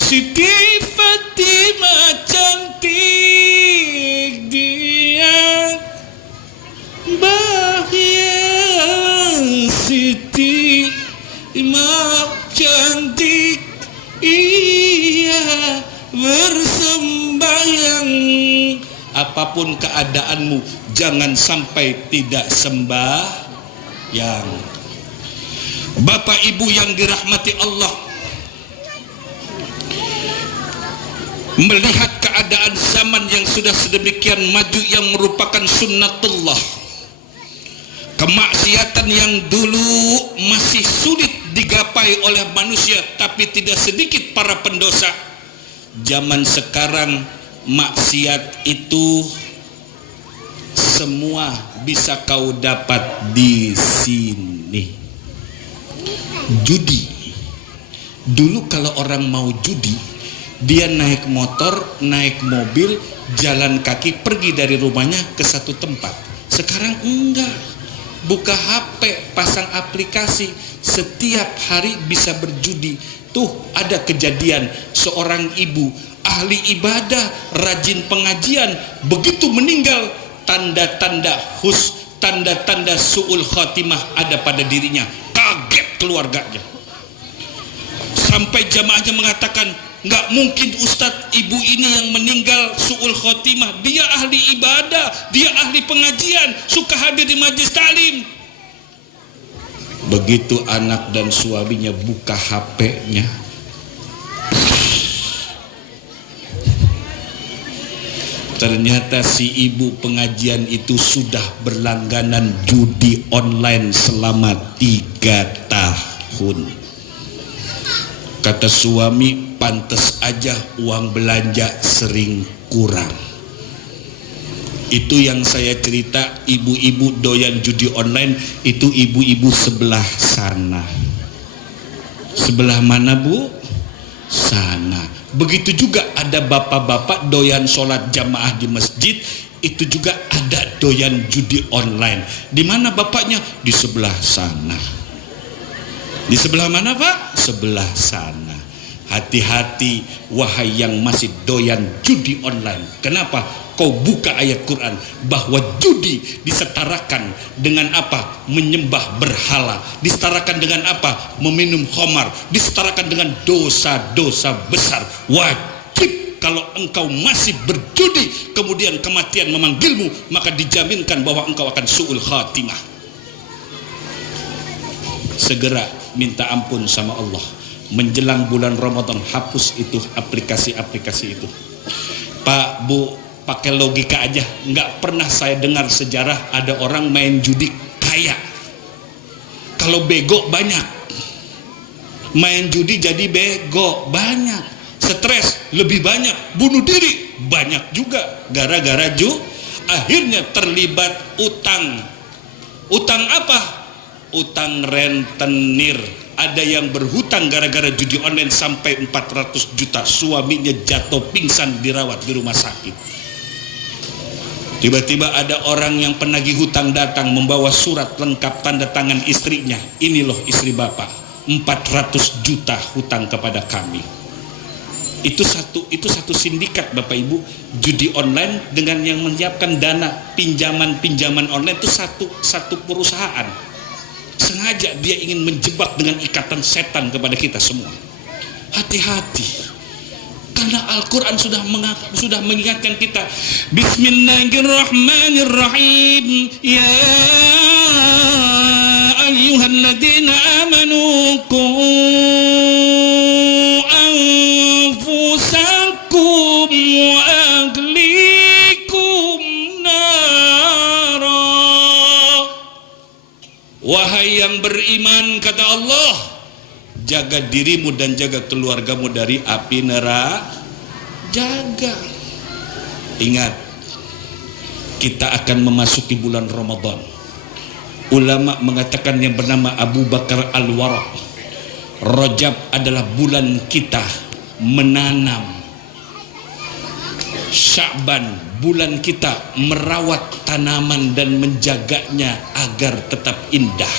Siti Fatimah cantik dia, bahaya Siti Fatimah cantik ia bersembahyang. Apapun keadaanmu, jangan sampai tidak sembahyang. Bapak Ibu yang dirahmati Allah, melihat keadaan zaman yang sudah sedemikian maju yang merupakan sunnatullah, kemaksiatan yang dulu masih sulit digapai oleh manusia tapi tidak sedikit para pendosa, zaman sekarang maksiat itu semua bisa kau dapat di sini. Judi, dulu kalau orang mau judi, dia naik motor, naik mobil, jalan kaki pergi dari rumahnya ke satu tempat. Sekarang enggak, buka HP, pasang aplikasi, setiap hari bisa berjudi. Tuh ada kejadian seorang ibu ahli ibadah, rajin pengajian, begitu meninggal tanda-tanda tanda-tanda su'ul khatimah ada pada dirinya. Kaget keluarganya, sampai jamaahnya mengatakan, nggak mungkin Ustadz, ibu ini yang meninggal su'ul khotimah, dia ahli ibadah, dia ahli pengajian, suka hadir di majlis taklim. Begitu anak dan suaminya buka HP-nya, ternyata si ibu pengajian itu sudah berlangganan judi online selama 3 tahun. Kata suami, pantes aja uang belanja sering kurang. Itu yang saya cerita, ibu-ibu doyan judi online, itu ibu-ibu sebelah sana. Sebelah mana Bu? Sana. Begitu juga ada bapak-bapak doyan sholat jamaah di masjid, itu juga ada doyan judi online. Di mana bapaknya? Di sebelah sana. Di sebelah mana Pak? Sebelah sana. Hati-hati wahai yang masih doyan judi online. Kenapa? Kau buka ayat Quran bahwa judi disetarakan dengan apa? Menyembah berhala. Disetarakan dengan apa? Meminum khamar. Disetarakan dengan dosa-dosa besar. Wajib kalau engkau masih berjudi kemudian kematian memanggilmu, maka dijaminkan bahwa engkau akan su'ul khatimah. Segera minta ampun sama Allah. Menjelang bulan Ramadan, hapus itu aplikasi-aplikasi itu. Pak, Bu, pakai logika aja, nggak pernah saya dengar sejarah ada orang main judi kaya. Kalau bego banyak, main judi jadi bego banyak, stres lebih banyak, bunuh diri banyak juga gara-gara akhirnya terlibat utang. Utang apa? Utang rentenir. ada yang berhutang gara-gara judi online sampai 400 juta. Suaminya jatuh pingsan dirawat di rumah sakit. Tiba-tiba ada orang yang penagih hutang datang membawa surat lengkap tanda tangan istrinya. Ini loh istri bapak, 400 juta hutang kepada kami. Itu satu sindikat Bapak Ibu, judi online dengan yang menyiapkan dana pinjaman online itu satu perusahaan. Sengaja dia ingin menjebak dengan ikatan setan kepada kita semua. Hati-hati. Karena Al-Quran sudah mengingatkan kita. Bismillahirrahmanirrahim. Ya ayyuhalladzina amanu qu anfusakum wa ahlikum nara. Wahai yang beriman, kata Allah, jaga dirimu dan jaga keluargamu dari api neraka. Jaga. Ingat, kita akan memasuki bulan Ramadan. Ulama mengatakan yang bernama Abu Bakar Al-Waraq, Rajab adalah bulan kita menanam, Sya'ban bulan kita merawat tanaman dan menjaganya agar tetap indah.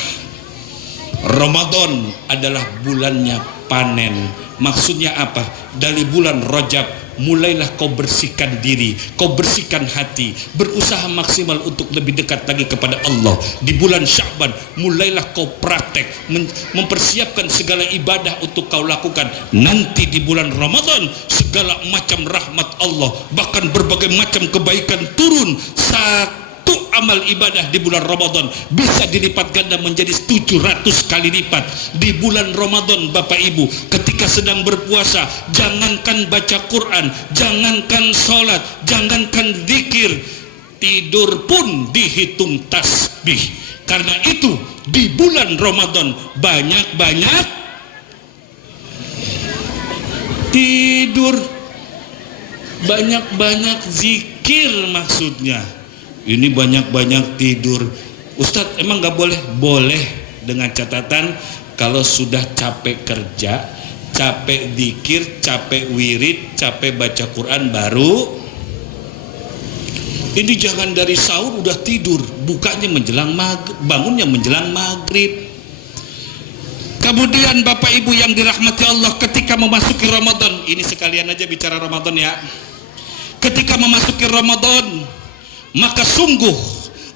Ramadan adalah bulannya panen. Maksudnya apa? Dari bulan Rajab mulailah kau bersihkan diri, kau bersihkan hati, berusaha maksimal untuk lebih dekat lagi kepada Allah. Di bulan Sya'ban mulailah kau praktek, mempersiapkan segala ibadah untuk kau lakukan. Nanti di bulan Ramadan segala macam rahmat Allah, bahkan berbagai macam kebaikan turun. Satu amal ibadah di bulan Ramadan bisa dilipat ganda menjadi 700 kali lipat. Di bulan Ramadan Bapak Ibu, ketika sedang berpuasa, jangankan baca Quran, jangankan sholat, jangankan zikir, tidur pun dihitung tasbih. Karena itu di bulan Ramadan banyak-banyak tidur, banyak-banyak zikir maksudnya. Ini banyak-banyak tidur. Ustadz emang gak boleh? Boleh, dengan catatan kalau sudah capek kerja, capek zikir, capek wirid, capek baca Quran baru. Ini jangan dari sahur udah tidur, bukanya menjelang maghrib, bangunnya menjelang maghrib. Kemudian Bapak Ibu yang dirahmati Allah, ketika memasuki Ramadan, ini sekalian aja bicara Ramadan ya. Ketika memasuki Ramadan, maka sungguh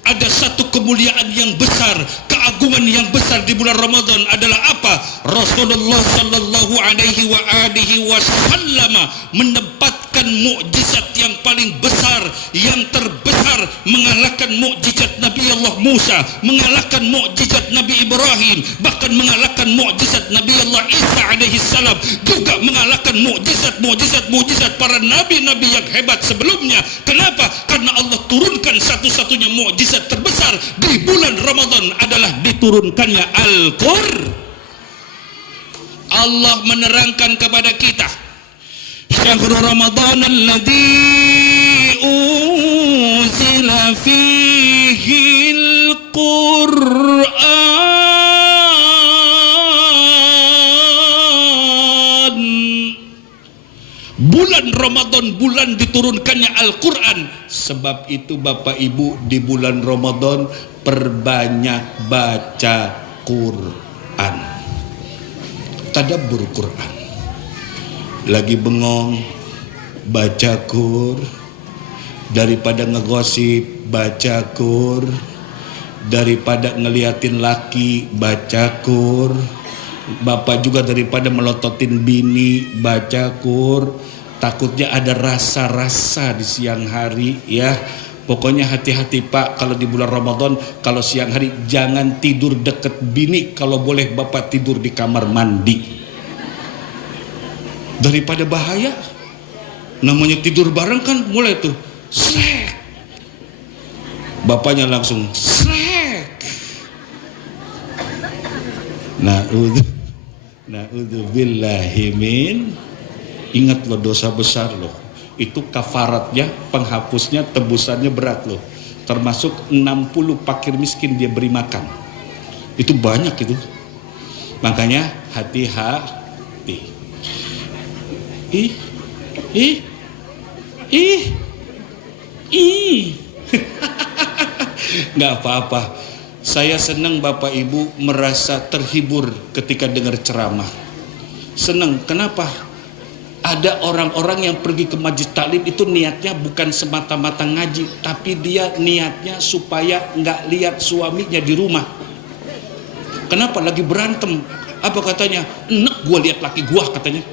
ada satu kemuliaan yang besar, keagungan yang besar di bulan Ramadan adalah apa? Rasulullah sallallahu alaihi wasallam menempatkan mukjizat yang paling besar, yang terbesar, mengalahkan mukjizat Nabi Allah Musa, mengalahkan mukjizat Nabi Ibrahim, bahkan mengalahkan mukjizat Nabi Allah Isa alaihi salam, juga mengalahkan mukjizat para nabi-nabi yang hebat sebelumnya. Kenapa? Karena Allah turunkan satu-satunya mukjizat terbesar di bulan Ramadan adalah diturunkannya Al-Qur'an. Allah menerangkan kepada kita, syahrul Ramadan alladzi unzila fihi al-Qur'an. Bulan Ramadan, bulan diturunkannya Al-Quran. Sebab itu Bapak Ibu, di bulan Ramadan perbanyak baca Quran, tadabbur Quran. Lagi bengong baca Qur, daripada ngegosip baca Qur, daripada ngeliatin laki baca Qur, bapak juga daripada melototin bini baca Qur. Takutnya ada rasa-rasa di siang hari ya. Pokoknya hati-hati Pak, kalau di bulan Ramadan, kalau siang hari jangan tidur deket bini. Kalau boleh bapak tidur di kamar mandi, daripada bahaya. Namanya tidur bareng kan mulai tuh srek, bapaknya langsung srek. Na'udzubillahi min. Ingat loh, dosa besar loh. Itu kafaratnya, penghapusnya, tebusannya berat loh. Termasuk 60 fakir miskin dia beri makan. Itu banyak itu. Makanya hati-hati. Ih, ih, ih, ih. Nggak apa-apa. Saya senang Bapak Ibu merasa terhibur ketika dengar ceramah. Senang. Kenapa? Ada orang-orang yang pergi ke majlis taklim itu niatnya bukan semata-mata ngaji, tapi dia niatnya supaya nggak lihat suaminya di rumah. Kenapa? Lagi berantem. Apa katanya? Enak gua lihat laki gua katanya.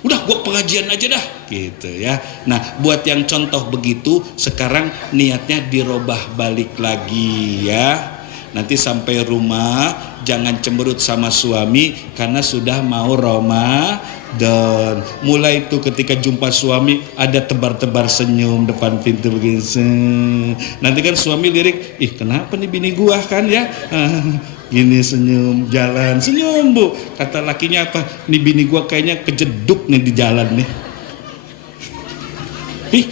Udah gua pengajian aja dah, gitu ya. Nah, buat yang contoh begitu, sekarang niatnya dirubah balik lagi ya. Nanti sampai rumah jangan cemberut sama suami karena sudah mau Ramadan. Mulai itu ketika jumpa suami ada tebar-tebar senyum depan pintu begini. Nanti kan suami lirik, ih kenapa nih bini gua kan ya? Gini senyum, jalan senyum bu. Kata lakinya apa? Nih bini gua kayaknya kejeduk nih di jalan nih. Ih.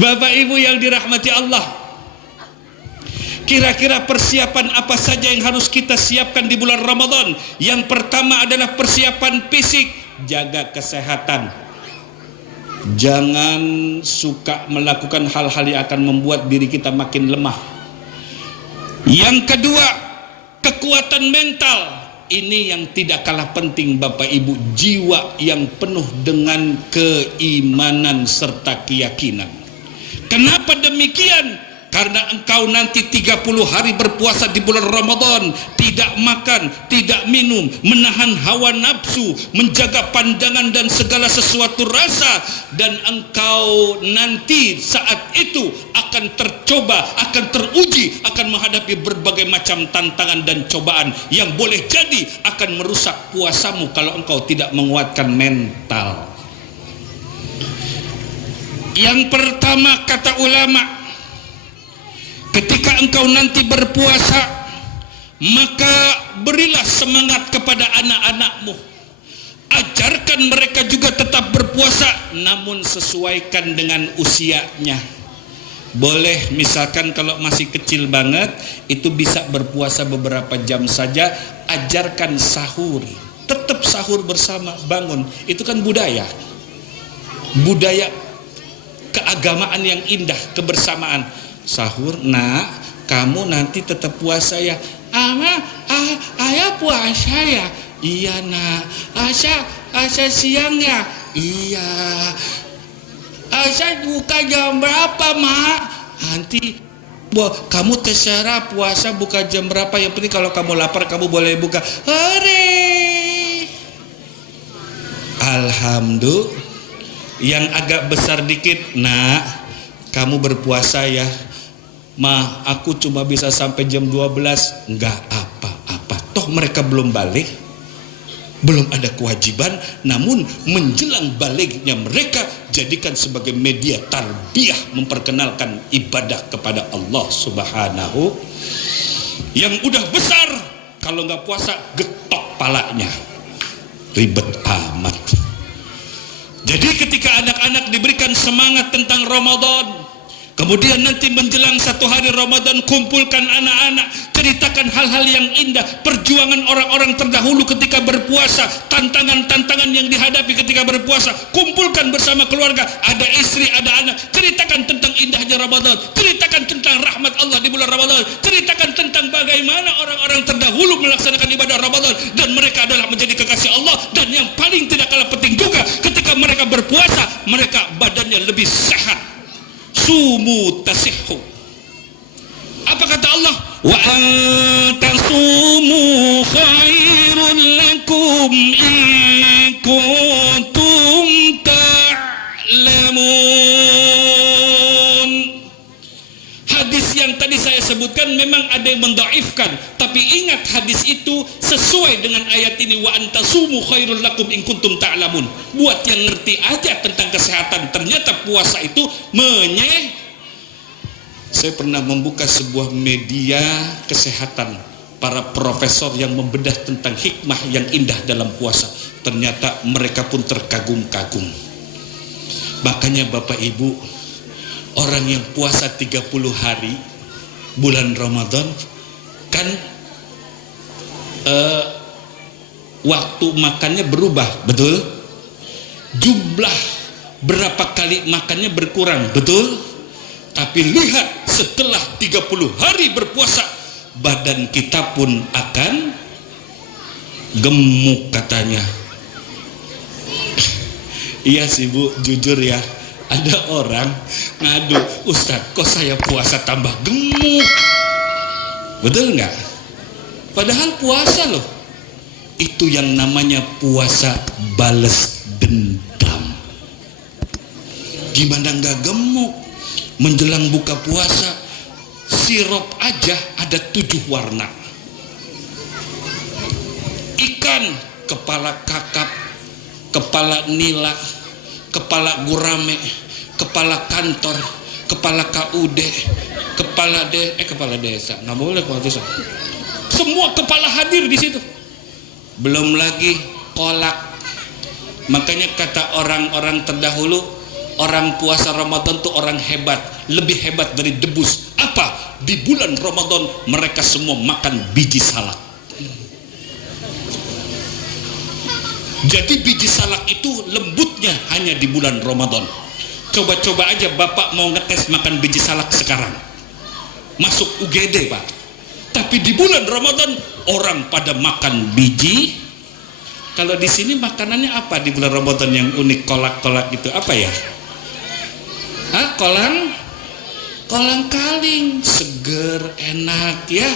Bapak Ibu yang dirahmati Allah, kira-kira persiapan apa saja yang harus kita siapkan di bulan Ramadan? Yang pertama adalah persiapan fisik, jaga kesehatan. Jangan suka melakukan hal-hal yang akan membuat diri kita makin lemah. Yang kedua, kekuatan mental. Ini yang tidak kalah penting Bapak Ibu, jiwa yang penuh dengan keimanan serta keyakinan. Kenapa demikian? Karena engkau nanti 30 hari berpuasa di bulan Ramadan, tidak makan, tidak minum, menahan hawa nafsu, menjaga pandangan dan segala sesuatu rasa, dan engkau nanti saat itu akan tercoba, akan teruji, akan menghadapi berbagai macam tantangan dan cobaan yang boleh jadi akan merusak puasamu kalau engkau tidak menguatkan mental. Yang pertama kata ulama, ketika engkau nanti berpuasa, maka berilah semangat kepada anak-anakmu. Ajarkan mereka juga tetap berpuasa, namun sesuaikan dengan usianya. Boleh misalkan kalau masih kecil banget, itu bisa berpuasa beberapa jam saja. Ajarkan sahur, tetap sahur bersama, bangun. Itu kan budaya. Budaya keagamaan yang indah, kebersamaan. Sahur, nak, kamu nanti tetap puasa ya. Ayah puasa ya. Iya nak. Asa siang ya. Iya. Asa buka jam berapa mak? Nanti kamu terserah puasa buka jam berapa. Yang penting kalau kamu lapar kamu boleh buka. Hore. Alhamdulillah. Yang agak besar dikit, nak, kamu berpuasa ya. Ma, aku cuma bisa sampai jam 12. Enggak apa-apa. Toh mereka belum balik, belum ada kewajiban. Namun menjelang baliknya mereka, jadikan sebagai media tarbiyah, memperkenalkan ibadah kepada Allah Subhanahu. Yang udah besar, kalau nggak puasa getok palanya, ribet amat. Jadi ketika anak-anak diberikan semangat tentang Ramadan, kemudian nanti menjelang satu hari Ramadan, kumpulkan anak-anak, ceritakan hal-hal yang indah, perjuangan orang-orang terdahulu ketika berpuasa, tantangan-tantangan yang dihadapi ketika berpuasa. Kumpulkan bersama keluarga, ada istri, ada anak, ceritakan tentang indahnya Ramadan, ceritakan tentang rahmat Allah di bulan Ramadan, ceritakan tentang bagaimana orang-orang terdahulu melaksanakan ibadah Ramadan dan mereka adalah menjadi kekasih Allah. Dan yang paling tidak kalah penting juga, ketika mereka berpuasa, mereka badannya lebih sehat. Sumu tasihhu. Apa kata Allah? Wa antasumu khairul lakum in kuntum ta'lamun. Hadis yang tadi saya sebutkan memang ada yang mendhaifkan, tapi ingat hadis itu sesuai dengan ayat ini, wa antasumu khairul lakum in kuntum ta'lamun. Buat yang ngerti aja tentang kesehatan, ternyata puasa itu Saya pernah membuka sebuah media kesehatan, para profesor yang membedah tentang hikmah yang indah dalam puasa. Ternyata mereka pun terkagum-kagum. Makanya Bapak Ibu, orang yang puasa 30 hari bulan Ramadan kan waktu makannya berubah, betul? Jumlah berapa kali makannya berkurang, betul? Tapi lihat, setelah 30 hari berpuasa, badan kita pun akan gemuk katanya. Iya sih Bu, jujur ya, ada orang ngadu, Ustadz kok saya puasa tambah gemuk, betul nggak? Padahal puasa loh, itu yang namanya puasa bales dendam. Gimana nggak gemuk? Menjelang buka puasa, sirup aja ada 7 warna. Ikan, kepala kakap, kepala nila, kepala gurame, kepala kantor, kepala KUD, kepala desa. Nggak boleh kepala desa. Semua kepala hadir di situ. Belum lagi kolak. Makanya kata orang-orang terdahulu, orang puasa Ramadan tuh orang hebat, lebih hebat dari debus. Apa? Di bulan Ramadan mereka semua makan biji salak. Jadi biji salak itu lembutnya hanya di bulan Ramadan. Coba-coba aja Bapak mau ngetes makan biji salak sekarang, masuk UGD Pak. Tapi di bulan Ramadan orang pada makan biji. Kalau di sini makanannya apa di bulan Ramadan yang unik, kolak-kolak itu apa ya? Kolang kaling, seger, enak ya.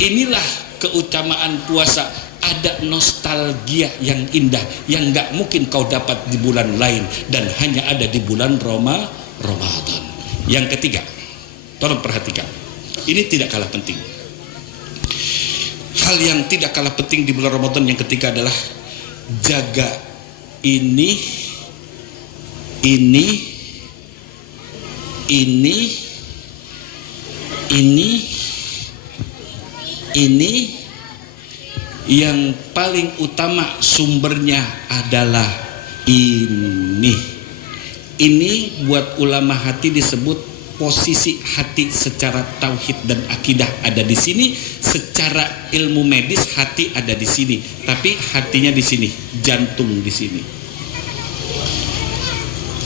Inilah keutamaan puasa. Ada nostalgia yang indah yang nggak mungkin kau dapat di bulan lain dan hanya ada di bulan Ramadan. Yang ketiga, tolong perhatikan. Ini tidak kalah penting. Hal yang tidak kalah penting di bulan Ramadan yang ketiga adalah jaga ini yang paling utama sumbernya adalah ini buat ulama hati disebut posisi hati secara tauhid dan akidah ada di sini, secara ilmu medis hati ada di sini, tapi hatinya di sini, jantung di sini.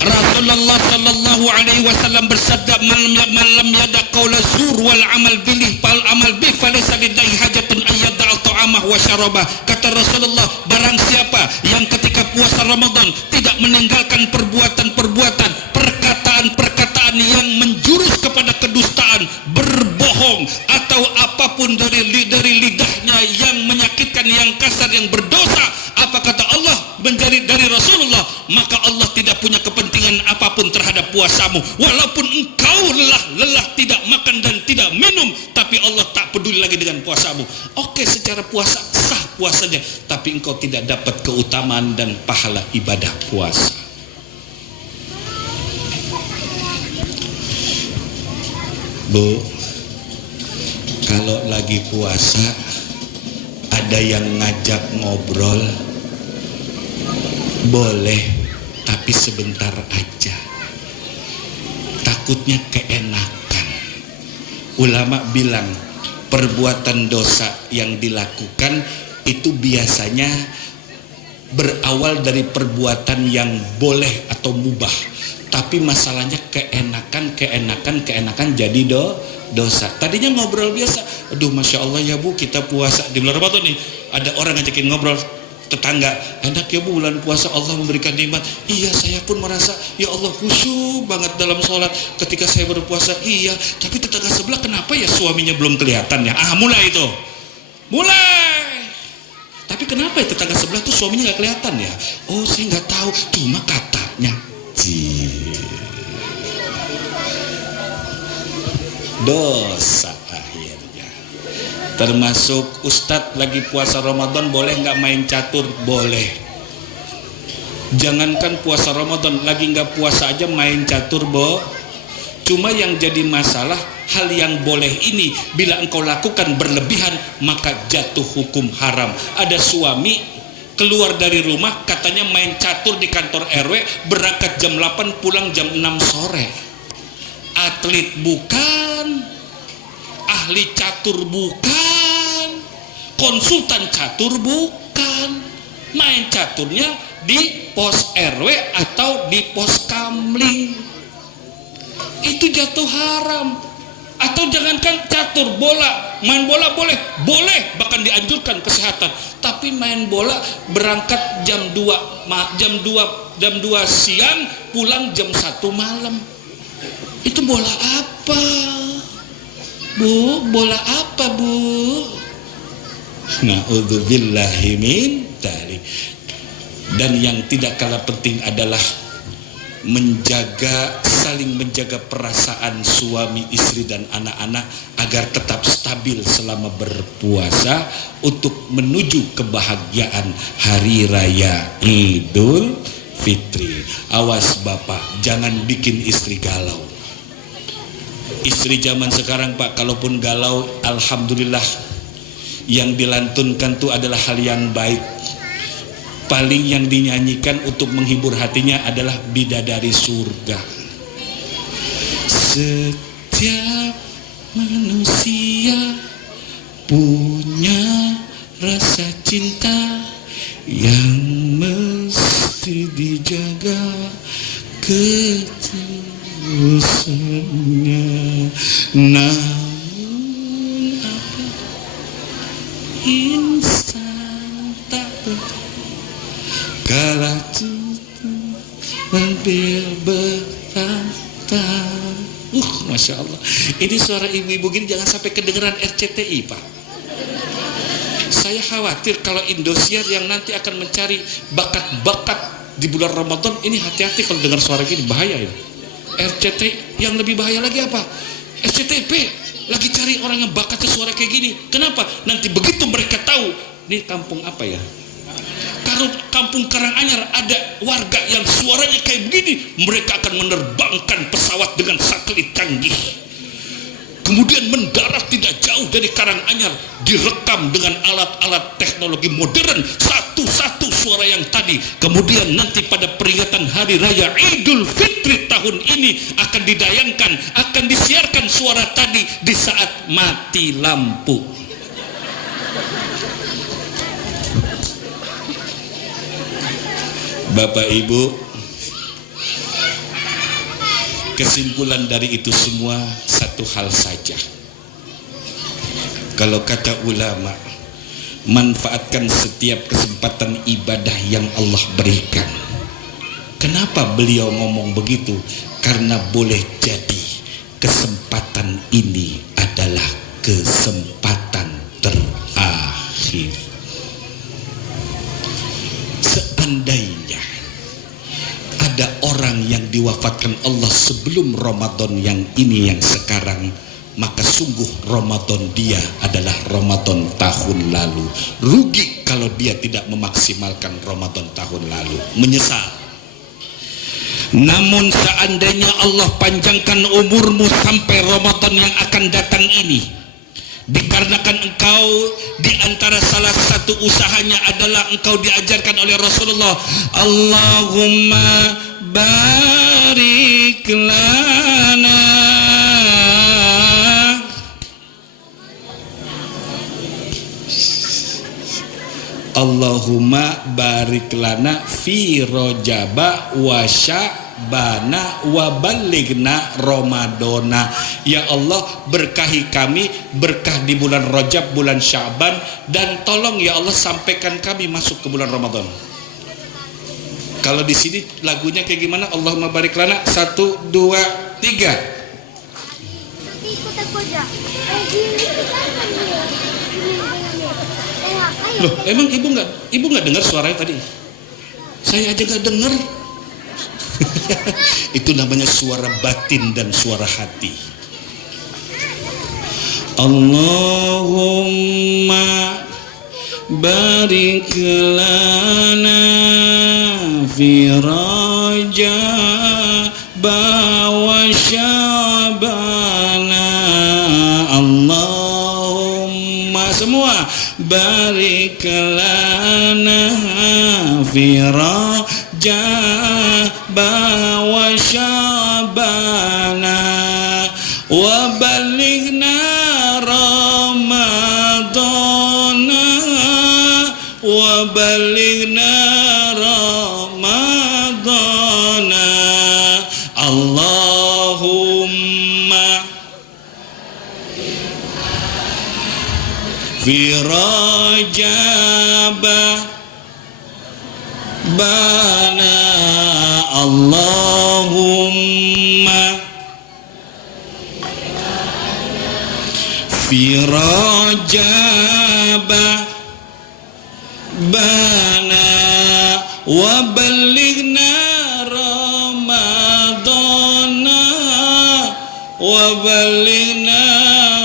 Rasulullah sallallahu alaihi wasallam bersabda, "Man lam yada qaula zur wal amal bihi fal amal bi falaysa lillahi hajatun ayyada'a ta'amah wa syarabah." Kata Rasulullah, barang siapa yang ketika puasa Ramadan tidak meninggalkan perbuatan-perbuatan, perkataan-perkataan yang menjurus kepada kedustaan, berbohong atau apapun dari lidahnya yang menyakitkan, yang kasar, yang berdosa, apa kata Allah menjadi dari Rasulullah, maka Allah tidak punya kepentingan apapun terhadap puasamu. Walaupun engkau lelah tidak makan dan tidak minum, tapi Allah tak peduli lagi dengan puasamu. Oke, secara puasa sah puasanya, tapi engkau tidak dapat keutamaan dan pahala ibadah puasa. Bu, kalau lagi puasa ada yang ngajak ngobrol, boleh, tapi sebentar aja. Takutnya keenakan. Ulama bilang perbuatan dosa yang dilakukan itu biasanya berawal dari perbuatan yang boleh atau mubah. Tapi masalahnya keenakan jadi dosa. Tadinya ngobrol biasa. Aduh, Masya Allah ya Bu, kita puasa di bulan Ramadan nih. Ada orang ngajakin ngobrol, tetangga, enak ya Bu bulan puasa Allah memberikan nikmat. Iya, saya pun merasa ya Allah khusyuk banget dalam sholat ketika saya berpuasa. Iya, tapi tetangga sebelah kenapa ya suaminya belum kelihatan ya? Mulai itu. Mulai. Tapi kenapa ya tetangga sebelah tuh suaminya nggak kelihatan ya? Oh, saya nggak tahu, cuma katanya. Dosa akhirnya. Termasuk Ustadz lagi puasa Ramadan boleh nggak main catur? Boleh. Jangankan puasa Ramadan, lagi nggak puasa aja main catur Cuma yang jadi masalah, hal yang boleh ini bila engkau lakukan berlebihan maka jatuh hukum haram. Ada suami keluar dari rumah katanya main catur di kantor RW, berangkat jam 8 pulang jam 6 sore. Atlet bukan, ahli catur bukan, konsultan catur bukan. Main caturnya di pos RW atau di pos kamling. Itu jatuh haram. Atau jangankan catur, bola, main bola boleh, bahkan dianjurkan kesehatan. Tapi main bola berangkat jam 2 siang, pulang jam 1 malam. Itu bola apa? Bu, bola apa, Bu? Na'udzubillahi min dzalik. Dan yang tidak kalah penting adalah saling menjaga perasaan suami, istri dan anak-anak agar tetap stabil selama berpuasa untuk menuju kebahagiaan hari raya Idul Fitri. Awas Bapak, jangan bikin istri galau. Istri zaman sekarang Pak, kalaupun galau, alhamdulillah yang dilantunkan itu adalah hal yang baik. Paling yang dinyanyikan untuk menghibur hatinya adalah bidadari surga. Setiap manusia punya rasa cinta yang mesti dijaga ketulusannya. Namun apa insan tak berhenti kala tutup hampir bertata. Masya Allah. Ini suara ibu-ibu gini jangan sampai kedengeran RCTI Pak. Saya khawatir kalau Indosiar yang nanti akan mencari bakat-bakat di bulan Ramadan ini, hati-hati kalau dengar suara gini, bahaya ini. RCTI yang lebih bahaya lagi apa? SCTP lagi cari orang yang bakatnya suara kayak gini. Kenapa? Nanti begitu mereka tahu ini kampung apa ya? Kalau kampung Karanganyar ada warga yang suaranya kayak begini, mereka akan menerbangkan pesawat dengan satelit canggih, kemudian mendarat tidak jauh dari Karanganyar, direkam dengan alat-alat teknologi modern, satu-satu suara yang tadi. Kemudian nanti pada peringatan Hari Raya Idul Fitri tahun ini akan didayangkan, akan disiarkan suara tadi di saat mati lampu. Bapak Ibu, kesimpulan dari itu semua satu hal saja. Kalau kata ulama, manfaatkan setiap kesempatan ibadah yang Allah berikan. Kenapa beliau ngomong begitu? Karena boleh jadi kesempatan ini adalah kesempatan terakhir. Seandainya ada orang yang diwafatkan Allah sebelum Ramadan yang ini yang sekarang, maka sungguh Ramadan dia adalah Ramadan tahun lalu. Rugi kalau dia tidak memaksimalkan Ramadan tahun lalu, menyesal. Namun seandainya Allah panjangkan umurmu sampai Ramadan yang akan datang ini, dikarenakan engkau di antara salah satu usahanya adalah engkau diajarkan oleh Rasulullah, Allahumma barik lana, Allahumma barik lana fi rojaba wa sya'bana wa balighna ramadana. Ya Allah, berkahi kami, berkah di bulan Rajab, bulan Sya'ban, dan tolong ya Allah sampaikan kami masuk ke bulan Ramadan. Kalau di sini lagunya kayak gimana? Allahumma barik lana, 1, 2, 3. Loh, emang ibu nggak dengar suaranya tadi? Saya aja nggak dengar. Itu namanya suara batin dan suara hati. Allahumma barik lana fi Rajab wa Sya'bana. Allahumma, semua, barik lana fi Rajab wa Sya'bana wa balighna ramadana. fi Rajab bana Allahumma fi Rajab bana wa balighna Ramadana wa balighna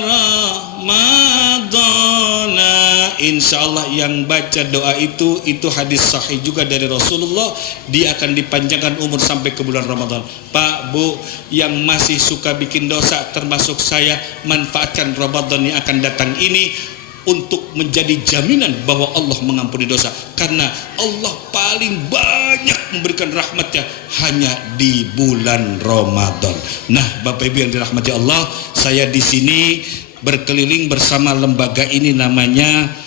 Ramadana. Insyaallah yang baca doa itu hadis sahih juga dari Rasulullah, dia akan dipanjangkan umur sampai ke bulan Ramadan. Pak, Bu, yang masih suka bikin dosa termasuk saya, manfaatkan Ramadan yang akan datang ini untuk menjadi jaminan bahwa Allah mengampuni dosa, karena Allah paling banyak memberikan rahmatnya hanya di bulan Ramadan. Nah, Bapak Ibu yang dirahmati Allah, saya di sini berkeliling bersama lembaga ini, namanya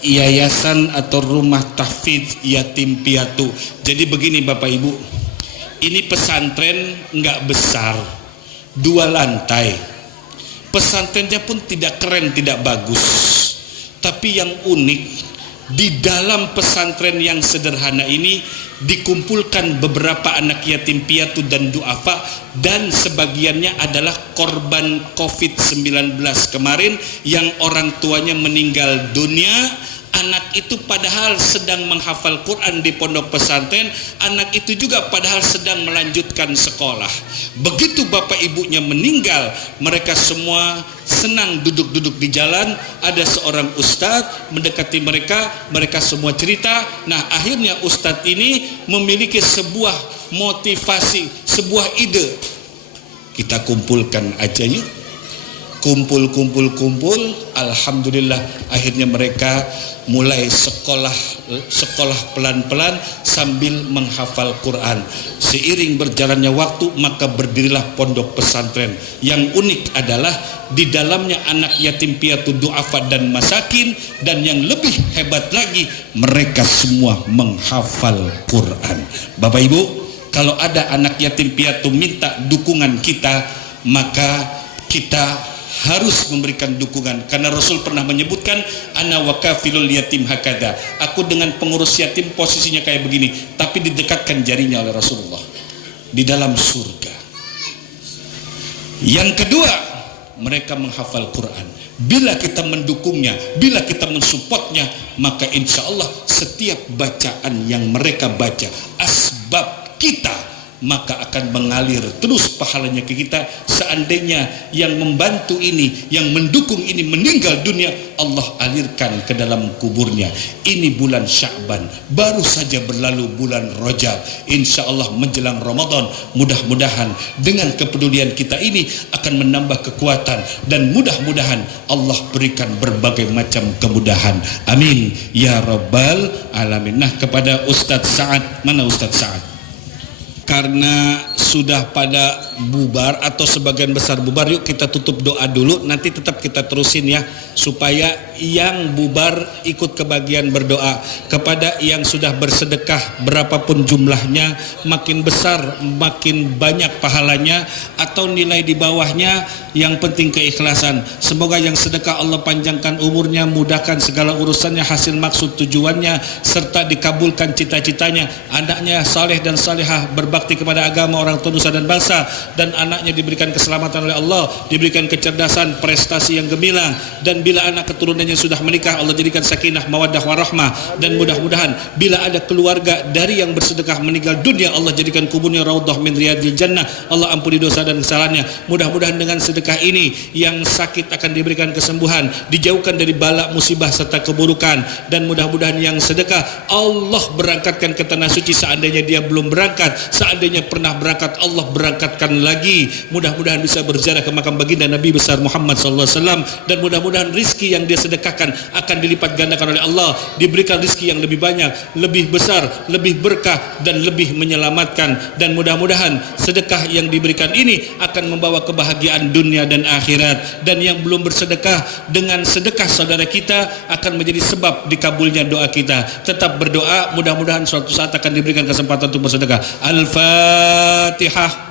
Yayasan atau Rumah Tahfidz Yatim Piatu. Jadi begini Bapak Ibu, ini pesantren nggak besar, 2 lantai. Pesantrennya pun tidak keren, tidak bagus. Tapi yang unik, di dalam pesantren yang sederhana ini dikumpulkan beberapa anak yatim piatu dan duafa, dan sebagiannya adalah korban COVID-19 kemarin yang orang tuanya meninggal dunia. Anak itu padahal sedang menghafal Quran di pondok pesantren, anak itu juga padahal sedang melanjutkan sekolah. Begitu bapak ibunya meninggal, mereka semua senang duduk-duduk di jalan. Ada seorang ustadz mendekati mereka, mereka semua cerita. Nah, akhirnya ustadz ini memiliki sebuah motivasi, sebuah ide. Kita kumpulkan aja yuk. Kumpul, alhamdulillah akhirnya mereka mulai sekolah pelan-pelan sambil menghafal Quran. Seiring berjalannya waktu maka berdirilah pondok pesantren. Yang unik adalah di dalamnya anak yatim piatu, duafa dan masakin, dan yang lebih hebat lagi mereka semua menghafal Quran. Bapak Ibu, kalau ada anak yatim piatu minta dukungan kita, maka kita harus memberikan dukungan, karena Rasul pernah menyebutkan ana wakafilul yatim hakada, aku dengan pengurus yatim posisinya kayak begini, tapi didekatkan jarinya oleh Rasulullah di dalam surga. Yang kedua, mereka menghafal Quran. Bila kita mendukungnya, bila kita mensupportnya, maka insya Allah setiap bacaan yang mereka baca asbab kita, maka akan mengalir terus pahalanya ke kita. Seandainya yang membantu ini, yang mendukung ini meninggal dunia, Allah alirkan ke dalam kuburnya. Ini bulan Sya'ban, baru saja berlalu bulan Rajab. Insya Allah menjelang Ramadan, mudah-mudahan dengan kepedulian kita ini akan menambah kekuatan, dan mudah-mudahan Allah berikan berbagai macam kemudahan. Amin ya rabbal alamin. Nah, kepada Ustadz Sa'ad, mana Ustadz Sa'ad? Karena sudah pada bubar atau sebagian besar bubar, yuk kita tutup doa dulu, nanti tetap kita terusin ya, supaya yang bubar ikut kebagian berdoa. Kepada yang sudah bersedekah berapapun jumlahnya, makin besar makin banyak pahalanya, atau nilai di bawahnya, yang penting keikhlasan. Semoga yang sedekah Allah panjangkan umurnya, mudahkan segala urusannya, hasil maksud tujuannya, serta dikabulkan cita-citanya, anaknya saleh dan salehah, berbakti kepada agama, orang tua, nusa dan bangsa, dan anaknya diberikan keselamatan oleh Allah, diberikan kecerdasan, prestasi yang gemilang, dan bila anak keturunannya sudah menikah, Allah jadikan sakinah, mawaddah, warahmah, dan mudah-mudahan bila ada keluarga dari yang bersedekah meninggal dunia, Allah jadikan kuburnya raudhah min riyadil jannah, Allah ampuni dosa dan kesalahannya. Mudah-mudahan dengan sedekah ini yang sakit akan diberikan kesembuhan, dijauhkan dari bala, musibah serta keburukan, dan mudah-mudahan yang sedekah Allah berangkatkan ke tanah suci. Seandainya dia belum berangkat, seandainya pernah berangkat, Allah berangkatkan lagi. Mudah-mudahan bisa berziarah ke makam baginda Nabi besar Muhammad SAW, dan mudah-mudahan rizki yang dia sedekahkan akan dilipat gandakan oleh Allah, diberikan rizki yang lebih banyak, lebih besar, lebih berkah, dan lebih menyelamatkan. Dan mudah-mudahan sedekah yang diberikan ini akan membawa kebahagiaan dunia dan akhirat. Dan yang belum bersedekah, dengan sedekah saudara kita akan menjadi sebab dikabulnya doa kita. Tetap berdoa, mudah-mudahan suatu saat akan diberikan kesempatan untuk bersedekah. Al-Fatihah.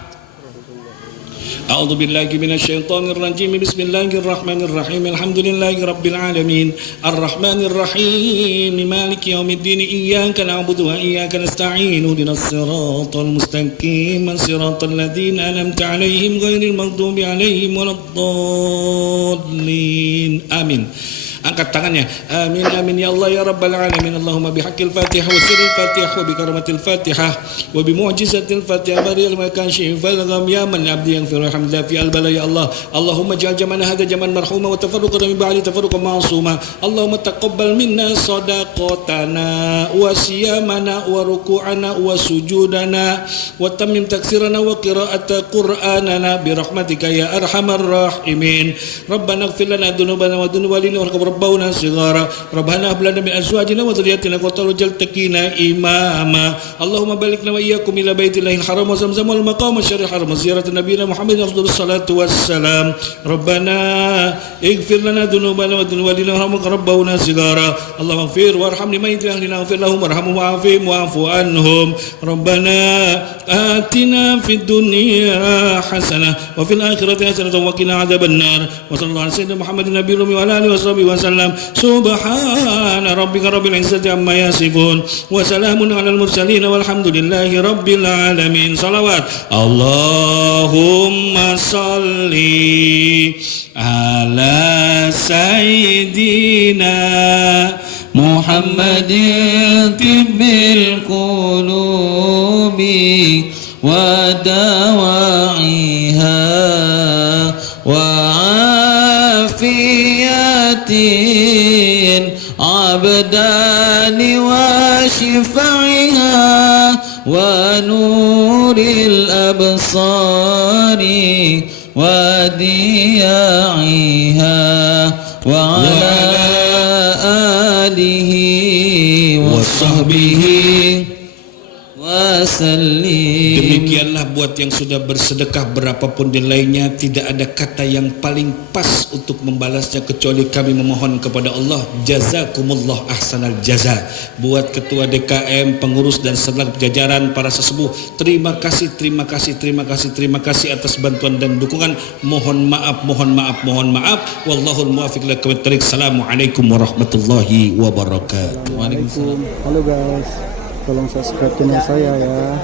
أعوذ بالله من الشيطان الرجيم بسم الله الرحمن الرحيم الحمد لله رب العالمين الرحمن الرحيم مالك يوم الدين إياك نعبد وإياك نستعين اهدنا الصراط المستقيم صراط الذين أنعمت عليهم غير المغضوب عليهم ولا الضالين آمين. Angkat tangannya. Amin amin ya Allah ya rabbal alamin. Allahumma bihaqqil Fatihah wa sirril Fatihah wa bi karamatil Fatihah wa bi mu'jizatil Fatihah baril makashif fal gham ya man abdi yaghfir hamda fi al bala ya Allah. Allahumma ja'al jamana hadha jaman marhuma wa tafarruqana min ba'di tafarruqan ma'suma. Allahumma taqabbal minna sadaqatana wa siyamana wa ruku'ana wa sujudana wa tammim taksirana wa qira'ata qur'anana bi rahmatika ya arhamar rahimin. Rabbana ighfir lana dhunubana wa dhunuba lina ربنا صغارا ربنا هب لنا من ازواجنا وذرياتنا قرة اعين تقنا اماما اللهم باركنا واياكم الى بيت الله الحرام وزمزم والمقام الشريف الحرام وزيارة نبينا محمد افضل الصلاة والسلام ربنا اغفر لنا ذنوبنا وذنوب والدينا وارحمنا ربنا صغارا اللهم اغفر وارحم لميت اهلنا واغفر لهم وارحمهم وعافهم واعف عنهم ربنا آتنا في الدنيا حسنة وفي الآخرة حسنة وقنا عذاب النار وصلى الله على سيدنا محمد النبي الأمي وعلى آله وصحبه وسلم سبحان ربك رب العزة عما يصفون وسلام على المرسلين والحمد لله رب العالمين صلوات اللهم صل على سيدنا محمد طب القلوب ودواعيها وعافية عبدان وشفعها ونور الأبصار ودياعها وعلى آله وصحبه wasallim. Demikianlah buat yang sudah bersedekah berapapun nilainya, tidak ada kata yang paling pas untuk membalasnya kecuali kami memohon kepada Allah jazakumullah ahsanal jaza. Buat ketua DKM, pengurus dan seluruh jajaran para sesepuh, terima kasih atas bantuan dan dukungan. Mohon maaf. Wallahul muwaffiq ila aqwamit thoriq. Assalamualaikum warahmatullahi wabarakatuh. Waalaikumsalam. Halo guys, tolong subscribe channel saya ya.